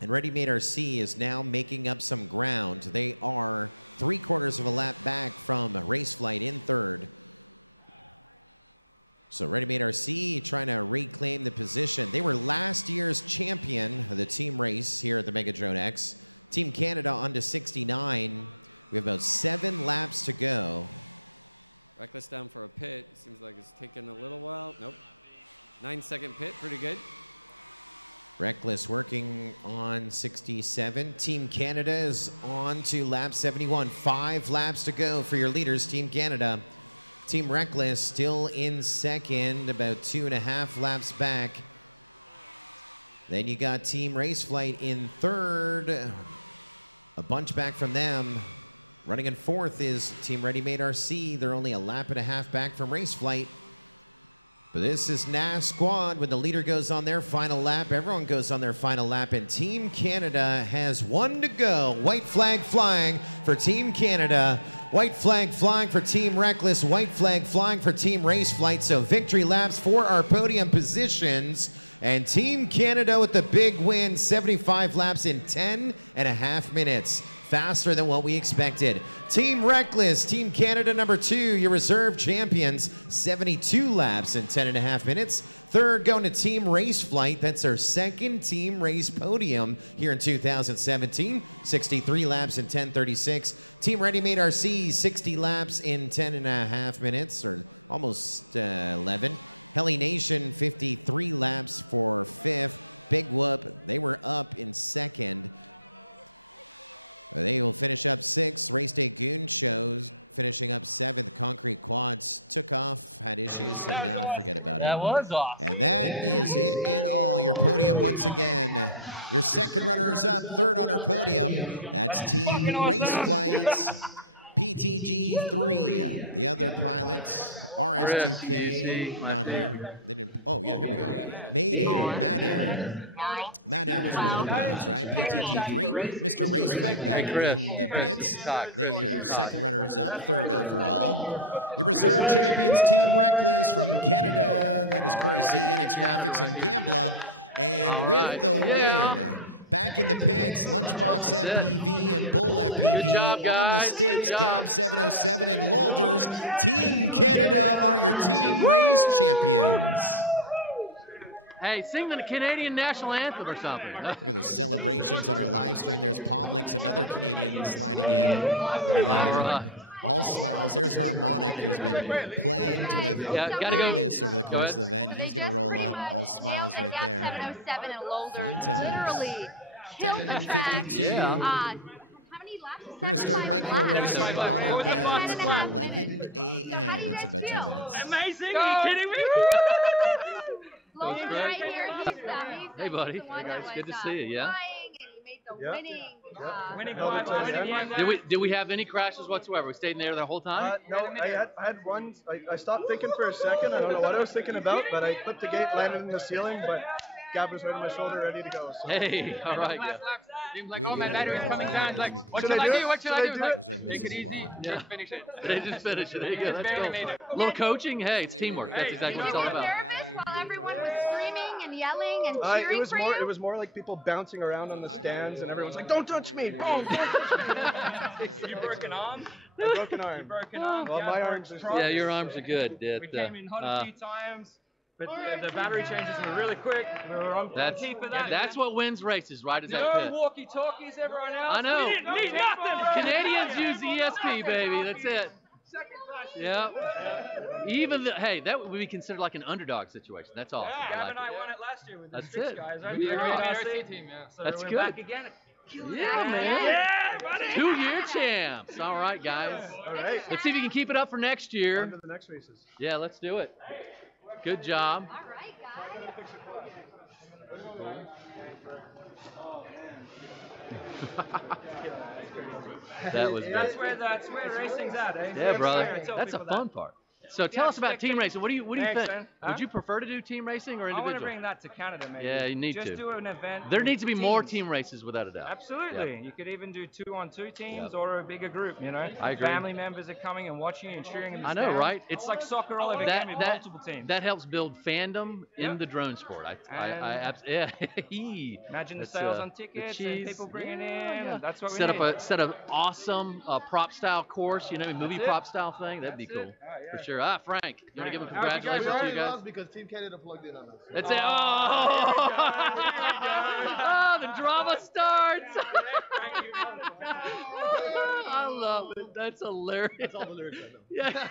and Ready Made RC is now making up some ground. They are 3/4 of a lap back from race flight in 3rd. So Ready Made RC trying to reclaim the position. They were last year's champion of the team race here at the Mega Drone X. Team Canada on to 69. We have about 7 laps to go. Reckless down for a pit. Seems like it's taking a little while. Nope. 9-second pit, pretty good. Reckless working on 67. Team Canada is on to lap 71. 5 laps to go for your leaders, Team Canada. Team Reckless still in 2nd, about 2.5 laps back. Then you got Team Raceflight in 3rd. A bunch back from them. Running in 4th is Team Ready Made RC. They're only a lap and a half back from Raceflight. But this is NAS Squad. When the leader goes on their final lap, everyone goes on their final lap, and Team Canada has 1 to go. White flag flying for Team Canada. White flag flying for Team Reckless. White flag flying for Team Raceflight. So victory laps for our podium positions. And Team Canada with the big win, 75 laps in 10.5 minutes. Faster than what we expected. Team Reckless, Team Canada number 2, your reserve champions, 72 laps in 10.5 minutes. 3rd going to Team Raceflight. That's our 2nd team race podium here in 2017. 63 laps in 10:36. Team Ready Made RC, 60 laps in 10.5 minutes, or almost 11. Elimination, 53 laps for 5th. Big whoop, they were up in 2nd. They will finish up 6th. Race Day Goon Shows finishing up 7th. Concrete Quads took off, had issues, and now forget about it. That was awesome. And that is it in all. Your podium once again. Your 2nd runners up, 3rd on our podium. That's Team Raceflight, PTG3. The other pilots, RS2K, not here. They didn't. Oh yeah, here we go. Mad Air. Mad Air was one of the pilots, right? PTG3. Mr. Raceflight back in the pits. They're your 2nd runners up, 3rd overall. Your reserve champions, Team Reckless from Canada. That is Corey C, NX Graphics, and Gambla. And with the win, back in the pits, Lunchbox FPV and Bull FPV on the sticks, Gab 707 and Lolders. Team Canada are your team race champions. Hey, sing the Canadian national anthem or something. Look at the celebrations on our live stream. There's Palmlix, another Canadian sliding in. Look at that. All smiles. There's Harmonic, who's been plagued with illness over the course of the event. He's going to roll up. All smiles right there. Fun times. 10:52. We're going to start micro racing on our beds 11 a.m. That's about 10 minutes. Amazing! Are you kidding me? Right here, Hey, buddy. Hey, guys. Good to see you. Yeah. Did we have any crashes whatsoever? We stayed in there the whole time? No, I had one. I stopped thinking for a second. I don't know what I was thinking about, but I clipped the gate, landed in the ceiling, but Gab was right on my shoulder, ready to go. So. Hey, all right. Yeah. Seems like, oh, my battery's coming down. Like, what should should I I do? do? What should I do? There's a Make it missing easy. quad. Just finish it. They just finished it. There you go. Let's Barely go. made it. A little coaching. Hey, it's teamwork. That's exactly what it's all about. nervous while everyone was screaming and everyone yelling and cheering for you? It was more like people bouncing around on the stands, and everyone's like, "Don't touch me! Boom! Don't touch me!" You broke an arm? I broke an arm. You broke an arm? Well, my arms are Yeah, your arms are good. We came in hot a few times, but the battery changes were really quick. We were on key for that. That's what wins races, right? Is that no pit? walkie-talkies, everyone else. I know. We didn't need nothing, bro. Canadians use the ESP, baby. That's it. Yeah. Even hey, that would be considered like an underdog situation. That's awesome. Yeah, I Gavin like and I it. won it last year with the That's six it. guys, right? Good The job. RC team, yeah. So That's we're good. back again. Yeah, man. Yeah, buddy. 2-year champs. All right, guys. All right. Let's see if you can keep it up for next year. On to the next races. Yeah, let's do it. Good job. All right, guys. That was good. That's where racing's at, eh? Yeah, brother. Tell That's a people fun part. So tell us about team racing. What do you Thanks, think? man. Would you prefer to do team racing or I want to individual? bring that to Canada, maybe. Yeah, you need Just to. do an event. There with needs to be more teams. team races without a doubt. Absolutely. Yep. You could even do 2-on-2 teams Yep. or a bigger group, you know. I agree. Family members are coming and watching and cheering in the I know, stands. right? It's like soccer all over again with multiple teams. That helps build fandom in Yep. the drone sport. Yeah. Imagine the That's, sales on the tickets cheese. and people bringing Yeah, in. yeah. That's what we Set need. up a awesome prop style course, you know, movie That's it. prop style thing. That'd be That's it. cool. Oh, yeah. For sure. Frank, you want to give a We congratulations to you already guys? lost because Team Canada plugged in on us. That's it. Oh, the drama starts. I love it. That's hilarious. That's all the lyrics I know. Yeah.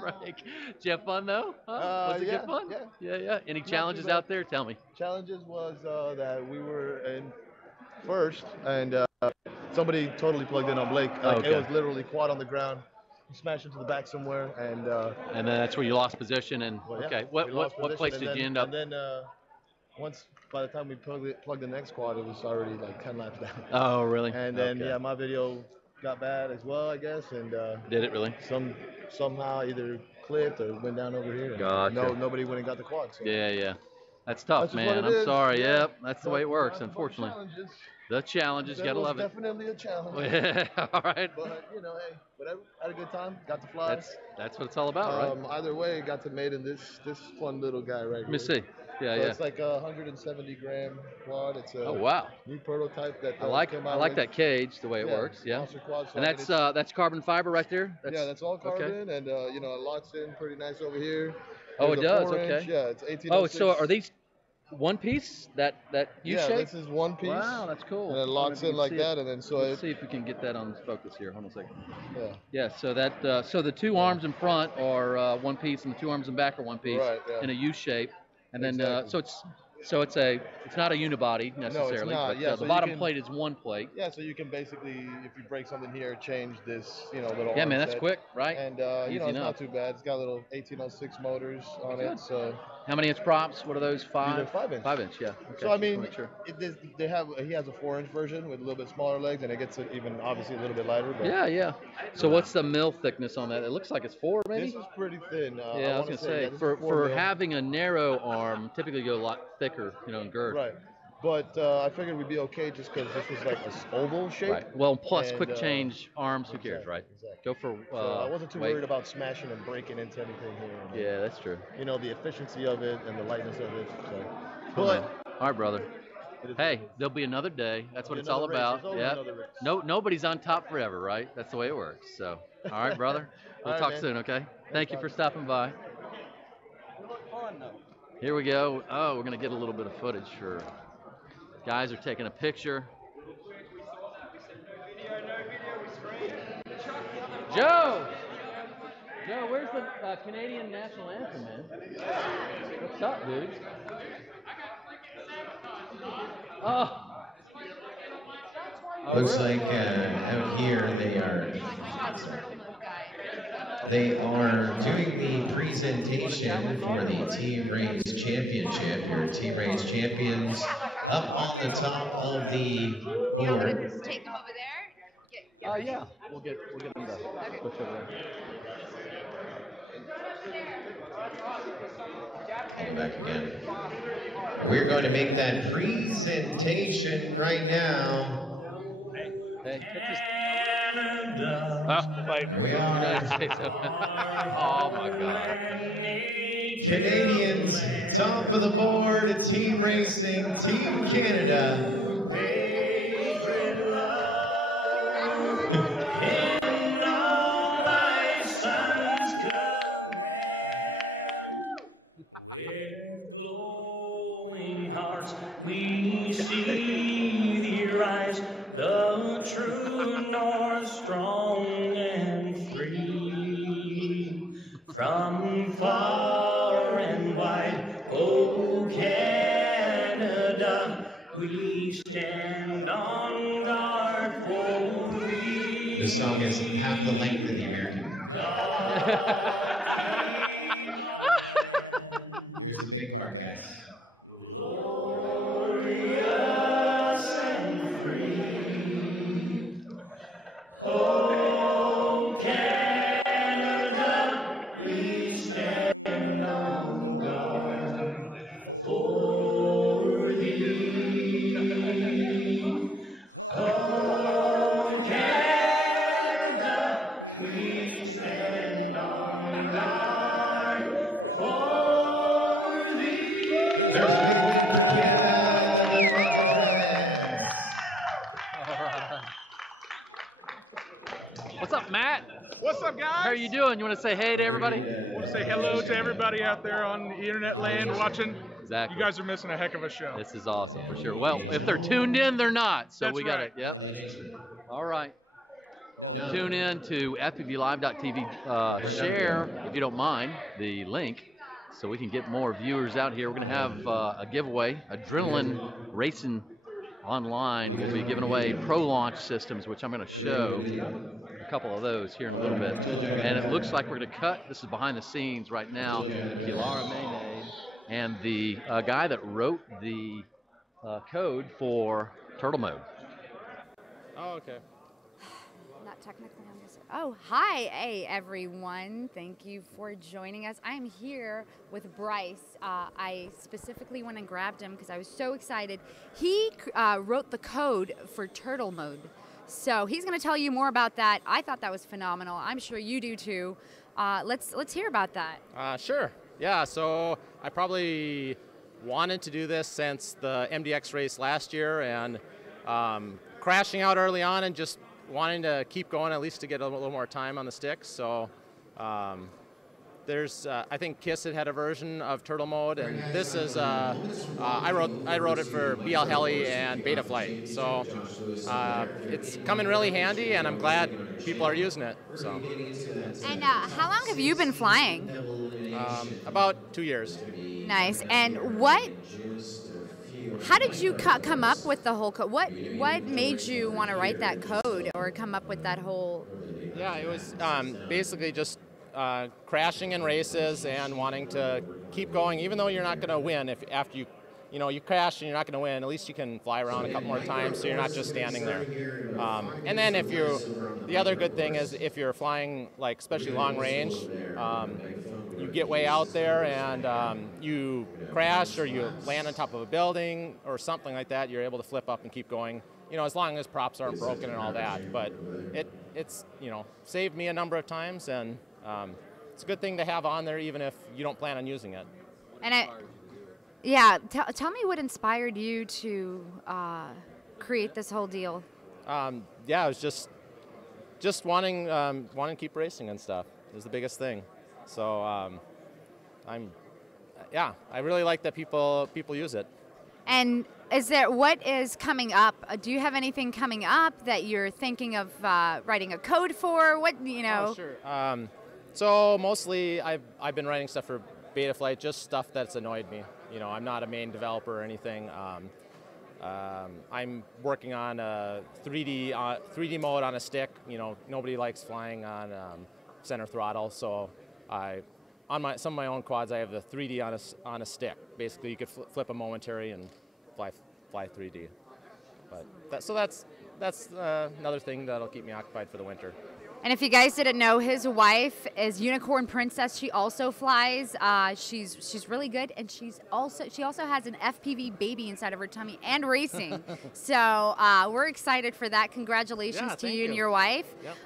Frank. Did you have fun though? Was it good fun? Yeah. Any challenges out there? Tell me. Challenges was that we were in first and somebody totally plugged in on Blake. Okay. It was literally quad on the ground. He smashed into the back somewhere and then that's where you lost position and well, okay. yeah, What we lost place position, did and you then- end up? And then once by the time we plugged the next quad, it was already like 10 laps down. Oh, really? And then Okay. my video got bad as well, I guess, and Did it really? somehow either clipped or went down over here. Gotcha. Nobody went and got the quad. So. Yeah. That's tough, That's just what man. it I'm is. sorry. Yeah. Yep, that's the way it works, unfortunately. The challenges, That gotta was love it. definitely a challenge. All right. But hey, whatever. Had a good time. Got to fly. That's what it's all about, right? Either way, got to mate in this fun little guy right here. Let me see. Yeah. It's like a 170 gram quad. It's a Oh, wow. new prototype that I like came out with. that cage, the way it Yeah, works. Yeah. monster quad, so And I mean, that's carbon fiber right there. That's all okay. carbon, and it locks in pretty nice over here. Oh, There's it a does. 4-inch, Okay. Yeah, it's 1806. Oh, so are these one piece? That U Yeah, shape? this is one piece. Wow, that's cool. And it locks Maybe in you like can that, see it. and then so Let's see if we can get that on focus here. Hold on a second. Yeah. Yeah. So that so the two arms in front are one piece, and the two arms in back are one piece Right, yeah. in a U shape, and then Exactly. it's not a unibody necessarily. not. But, Yeah, the so you bottom can- plate is one plate. Yeah, so you can basically, if you break something here, change this, little. Yeah, arm man, that's set. quick, right? And Easy it's enough. not too bad. It's got little 1806 motors on Good. it, so. How many inch props? What are those? Five. These are 5-inch. 5-inch. Yeah. Okay, So I just mean, wanna make sure. he has a 4-inch version with a little bit smaller legs, and it gets it even obviously a little bit lighter. But Yeah. So what's the mil thickness on that? It looks like it's 4, maybe. This is pretty thin. Yeah, I was wanna gonna say this for is 4 mil. having a narrow arm, typically go a lot thicker, in girth. Right. But I figured we'd be okay just because this was like this oval shape. Right. Well, plus And, quick change arms, who cares, right? Exactly. Go for. So I wasn't too weight. worried about smashing and breaking into anything here. Yeah, that's true. The efficiency of it and the lightness of it. So. Cool, But man. All right, brother. Hey, there'll be another day. That's what it's all Another race. about. There's always Yeah. another race. Nobody's on top forever, right? That's the way it works. So, all right, brother. We'll All right, talk man. soon, okay? Thank you for stopping by. You look fun, though. Here we go. Oh, we're gonna get a little bit of footage. Sure. Guys are taking a picture. Joe, where's the Canadian national anthem, man? What's up, dude? Oh. Looks like out here they are doing the presentation for the Team Race Championship. Your Team Race champions up on the top of the board. Take them over there. Yeah. We'll get them done. Switch over there. Come back again. We're going to make that presentation right now. Here we are. Oh my God. Canadians, top of the board, team racing, Team Canada. With glowing hearts we see thee rise, the true north, strong and free. From far and wide, oh Canada, we stand on guard for thee. This song is half the length of the American. Here's the big part, guys. Glorious and free. Oh, Canada, we stand on guard for thee. Oh, Canada, we stand on guard for thee. There's a big win for Canada, the Mega Drone X. What's up, Matt? What's up, guys? How are you doing? You want to say hey to everybody? I want to say hello to everybody out there on the internet land watching. Exactly. You guys are missing a heck of a show. This is awesome for sure. Well, if they're tuned in, they're not. So That's we got right. it. Yeah. Elimination. All right. No. Tune in to FPVLive.tv. Share, if you don't mind, the link so we can get more viewers out here. We're going to have a giveaway, Adrenaline Racing Online. We'll be giving away pro launch systems, which I'm going to show a couple of those here in a little bit. And it looks like we're going to cut. This is behind the scenes right now. Kilara Maynade and the guy that wrote the code for turtle mode. Oh, okay. Not technically on this. Oh, hi, hey everyone. Thank you for joining us. I am here with Bryce. I specifically went and grabbed him because I was so excited. He wrote the code for turtle mode. So he's going to tell you more about that. I thought that was phenomenal. I'm sure you do too. Let's hear about that. Sure. Yeah, so I probably wanted to do this since the MDX race last year, and crashing out early on and just wanting to keep going at least to get a little more time on the sticks. So there's, I think KISS had a version of turtle mode, and this is, I wrote it for BL Heli and Beta Flight. So it's coming really handy, and I'm glad people are using it. So. And how long have you been flying? About 2 years. Nice. And how did you come up with the whole code? What made you want to write that code or come up with that whole? Yeah, it was basically just crashing in races and wanting to keep going, even though you're not going to win. If after you crash and you're not going to win, at least you can fly around a couple more times, so you're not just standing there. And then the other good thing is if you're flying, like especially long range, you get way out there and you crash or you land on top of a building or something like that, you're able to flip up and keep going. As long as props aren't broken and all that. But it's saved me a number of times, and it's a good thing to have on there even if you don't plan on using it. And tell me what inspired you to create this whole deal. Yeah, it was just wanting to keep racing and stuff. It was the biggest thing. So I really like that people use it. And what is coming up? Do you have anything coming up that you're thinking of writing a code for? Oh, sure. So mostly I've been writing stuff for Beta Flight, just stuff that's annoyed me. I'm not a main developer or anything. I'm working on a 3D mode on a stick. Nobody likes flying on center throttle, so on some of my own quads I have the 3D on a stick. Basically, you could flip a momentary and fly 3D. But that's another thing that'll keep me occupied for the winter. And if you guys didn't know, his wife is Unicorn Princess. She also flies. She's really good, and she also has an FPV baby inside of her tummy and racing. So we're excited for that. Congratulations to you and your wife. Yep.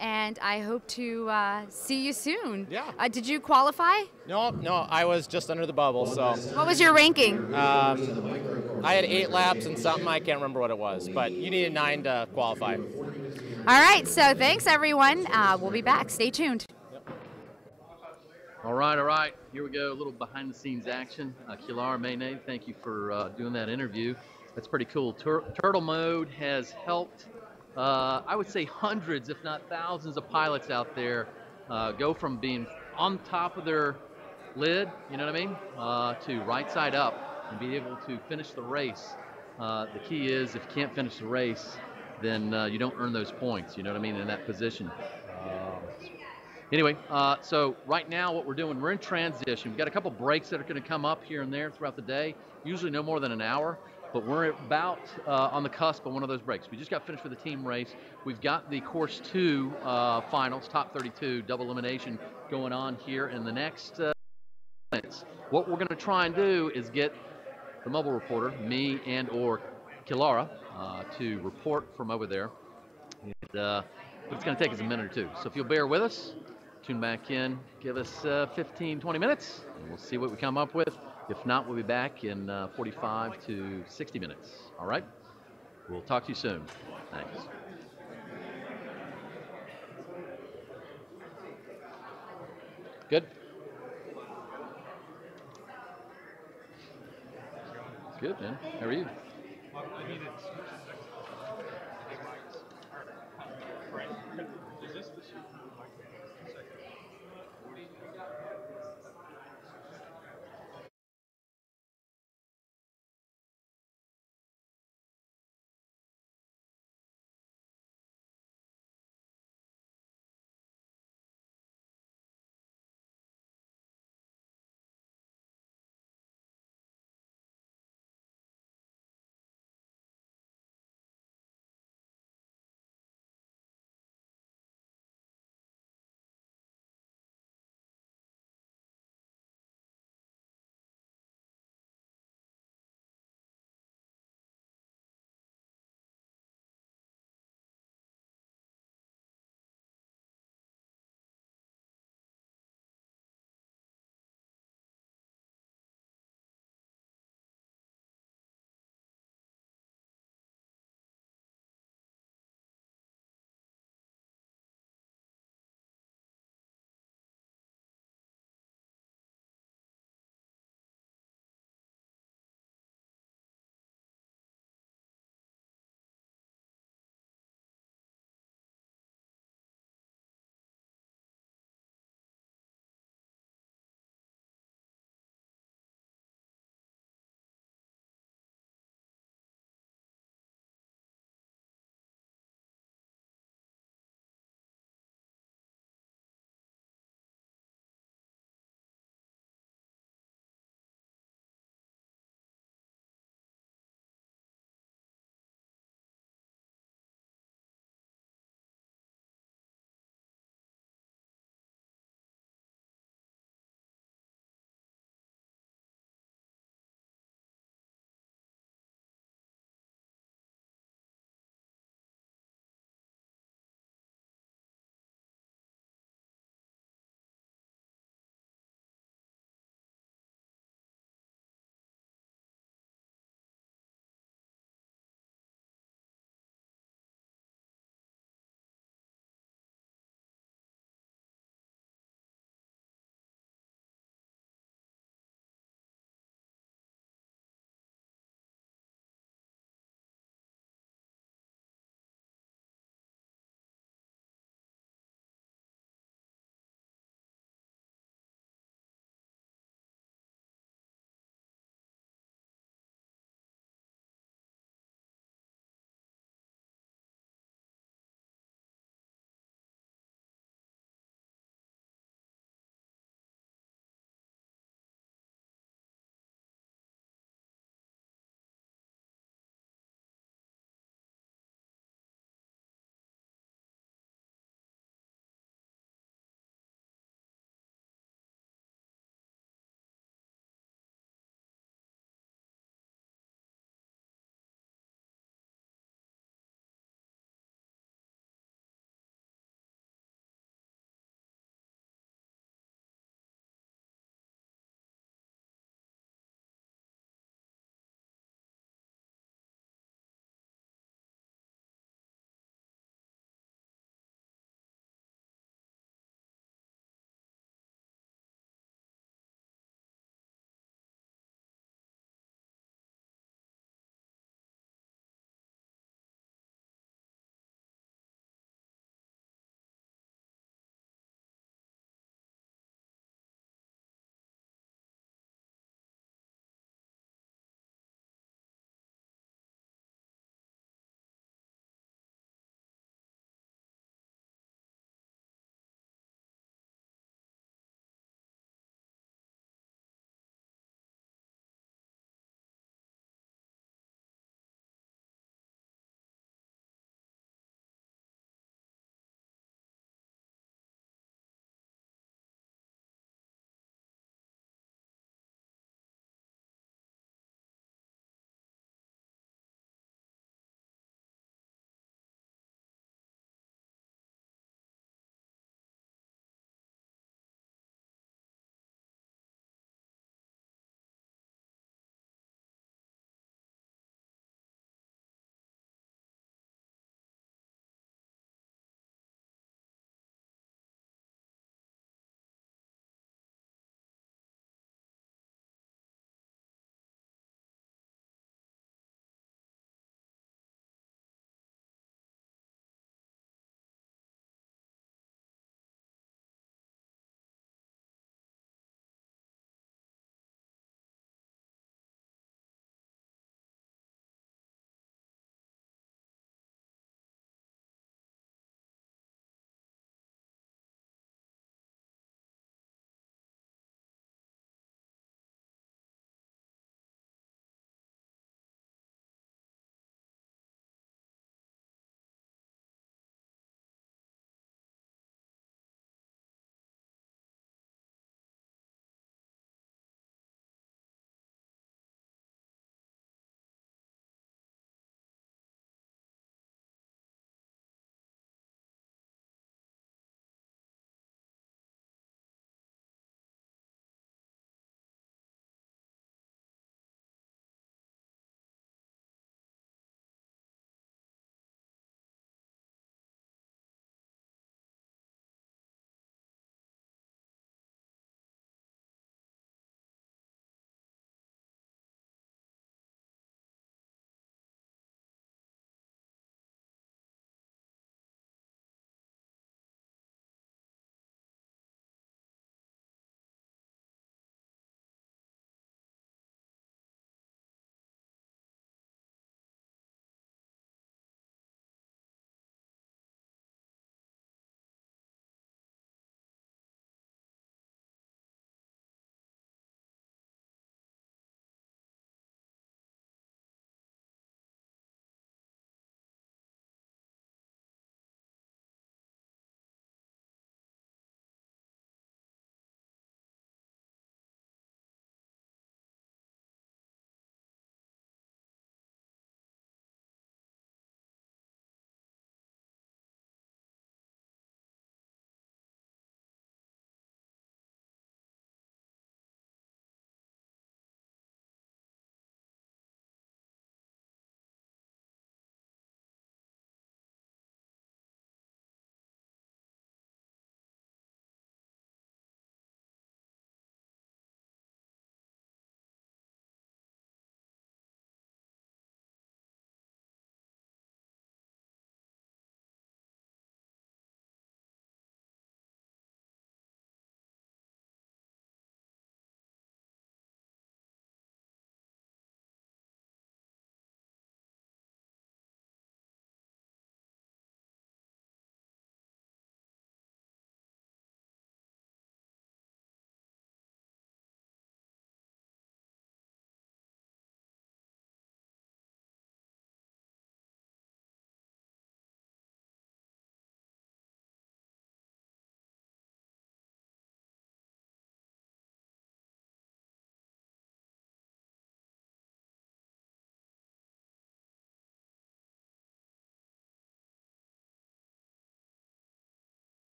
And I hope to see you soon. Yeah. Did you qualify? No, I was just under the bubble. So. What was your ranking? I had 8 laps and something. I can't remember what it was, but you needed 9 to qualify. All right, so thanks everyone. We'll be back. Stay tuned. All right. Here we go. A little behind the scenes action. Kilara Mayne, thank you for doing that interview. That's pretty cool. Turtle mode has helped, I would say, hundreds, if not thousands of pilots out there go from being on top of their lid, you know what I mean, to right side up and be able to finish the race. The key is if you can't finish the race, then you don't earn those points, you know what I mean, in that position. Anyway, so right now what we're doing, we're in transition. We've got a couple breaks that are going to come up here and there throughout the day, usually no more than an hour, but we're about on the cusp of one of those breaks. We just got finished with the team race. We've got the Course 2 finals, top 32, double elimination going on here in the next minutes. What we're going to try and do is get the mobile reporter, me and or Kilara, to report from over there. And, but it's going to take us a minute or two. So if you'll bear with us, tune back in, give us 15, 20 minutes, and we'll see what we come up with. If not, we'll be back in 45 to 60 minutes. All right? We'll talk to you soon. Thanks. Good? Good, man. How are you?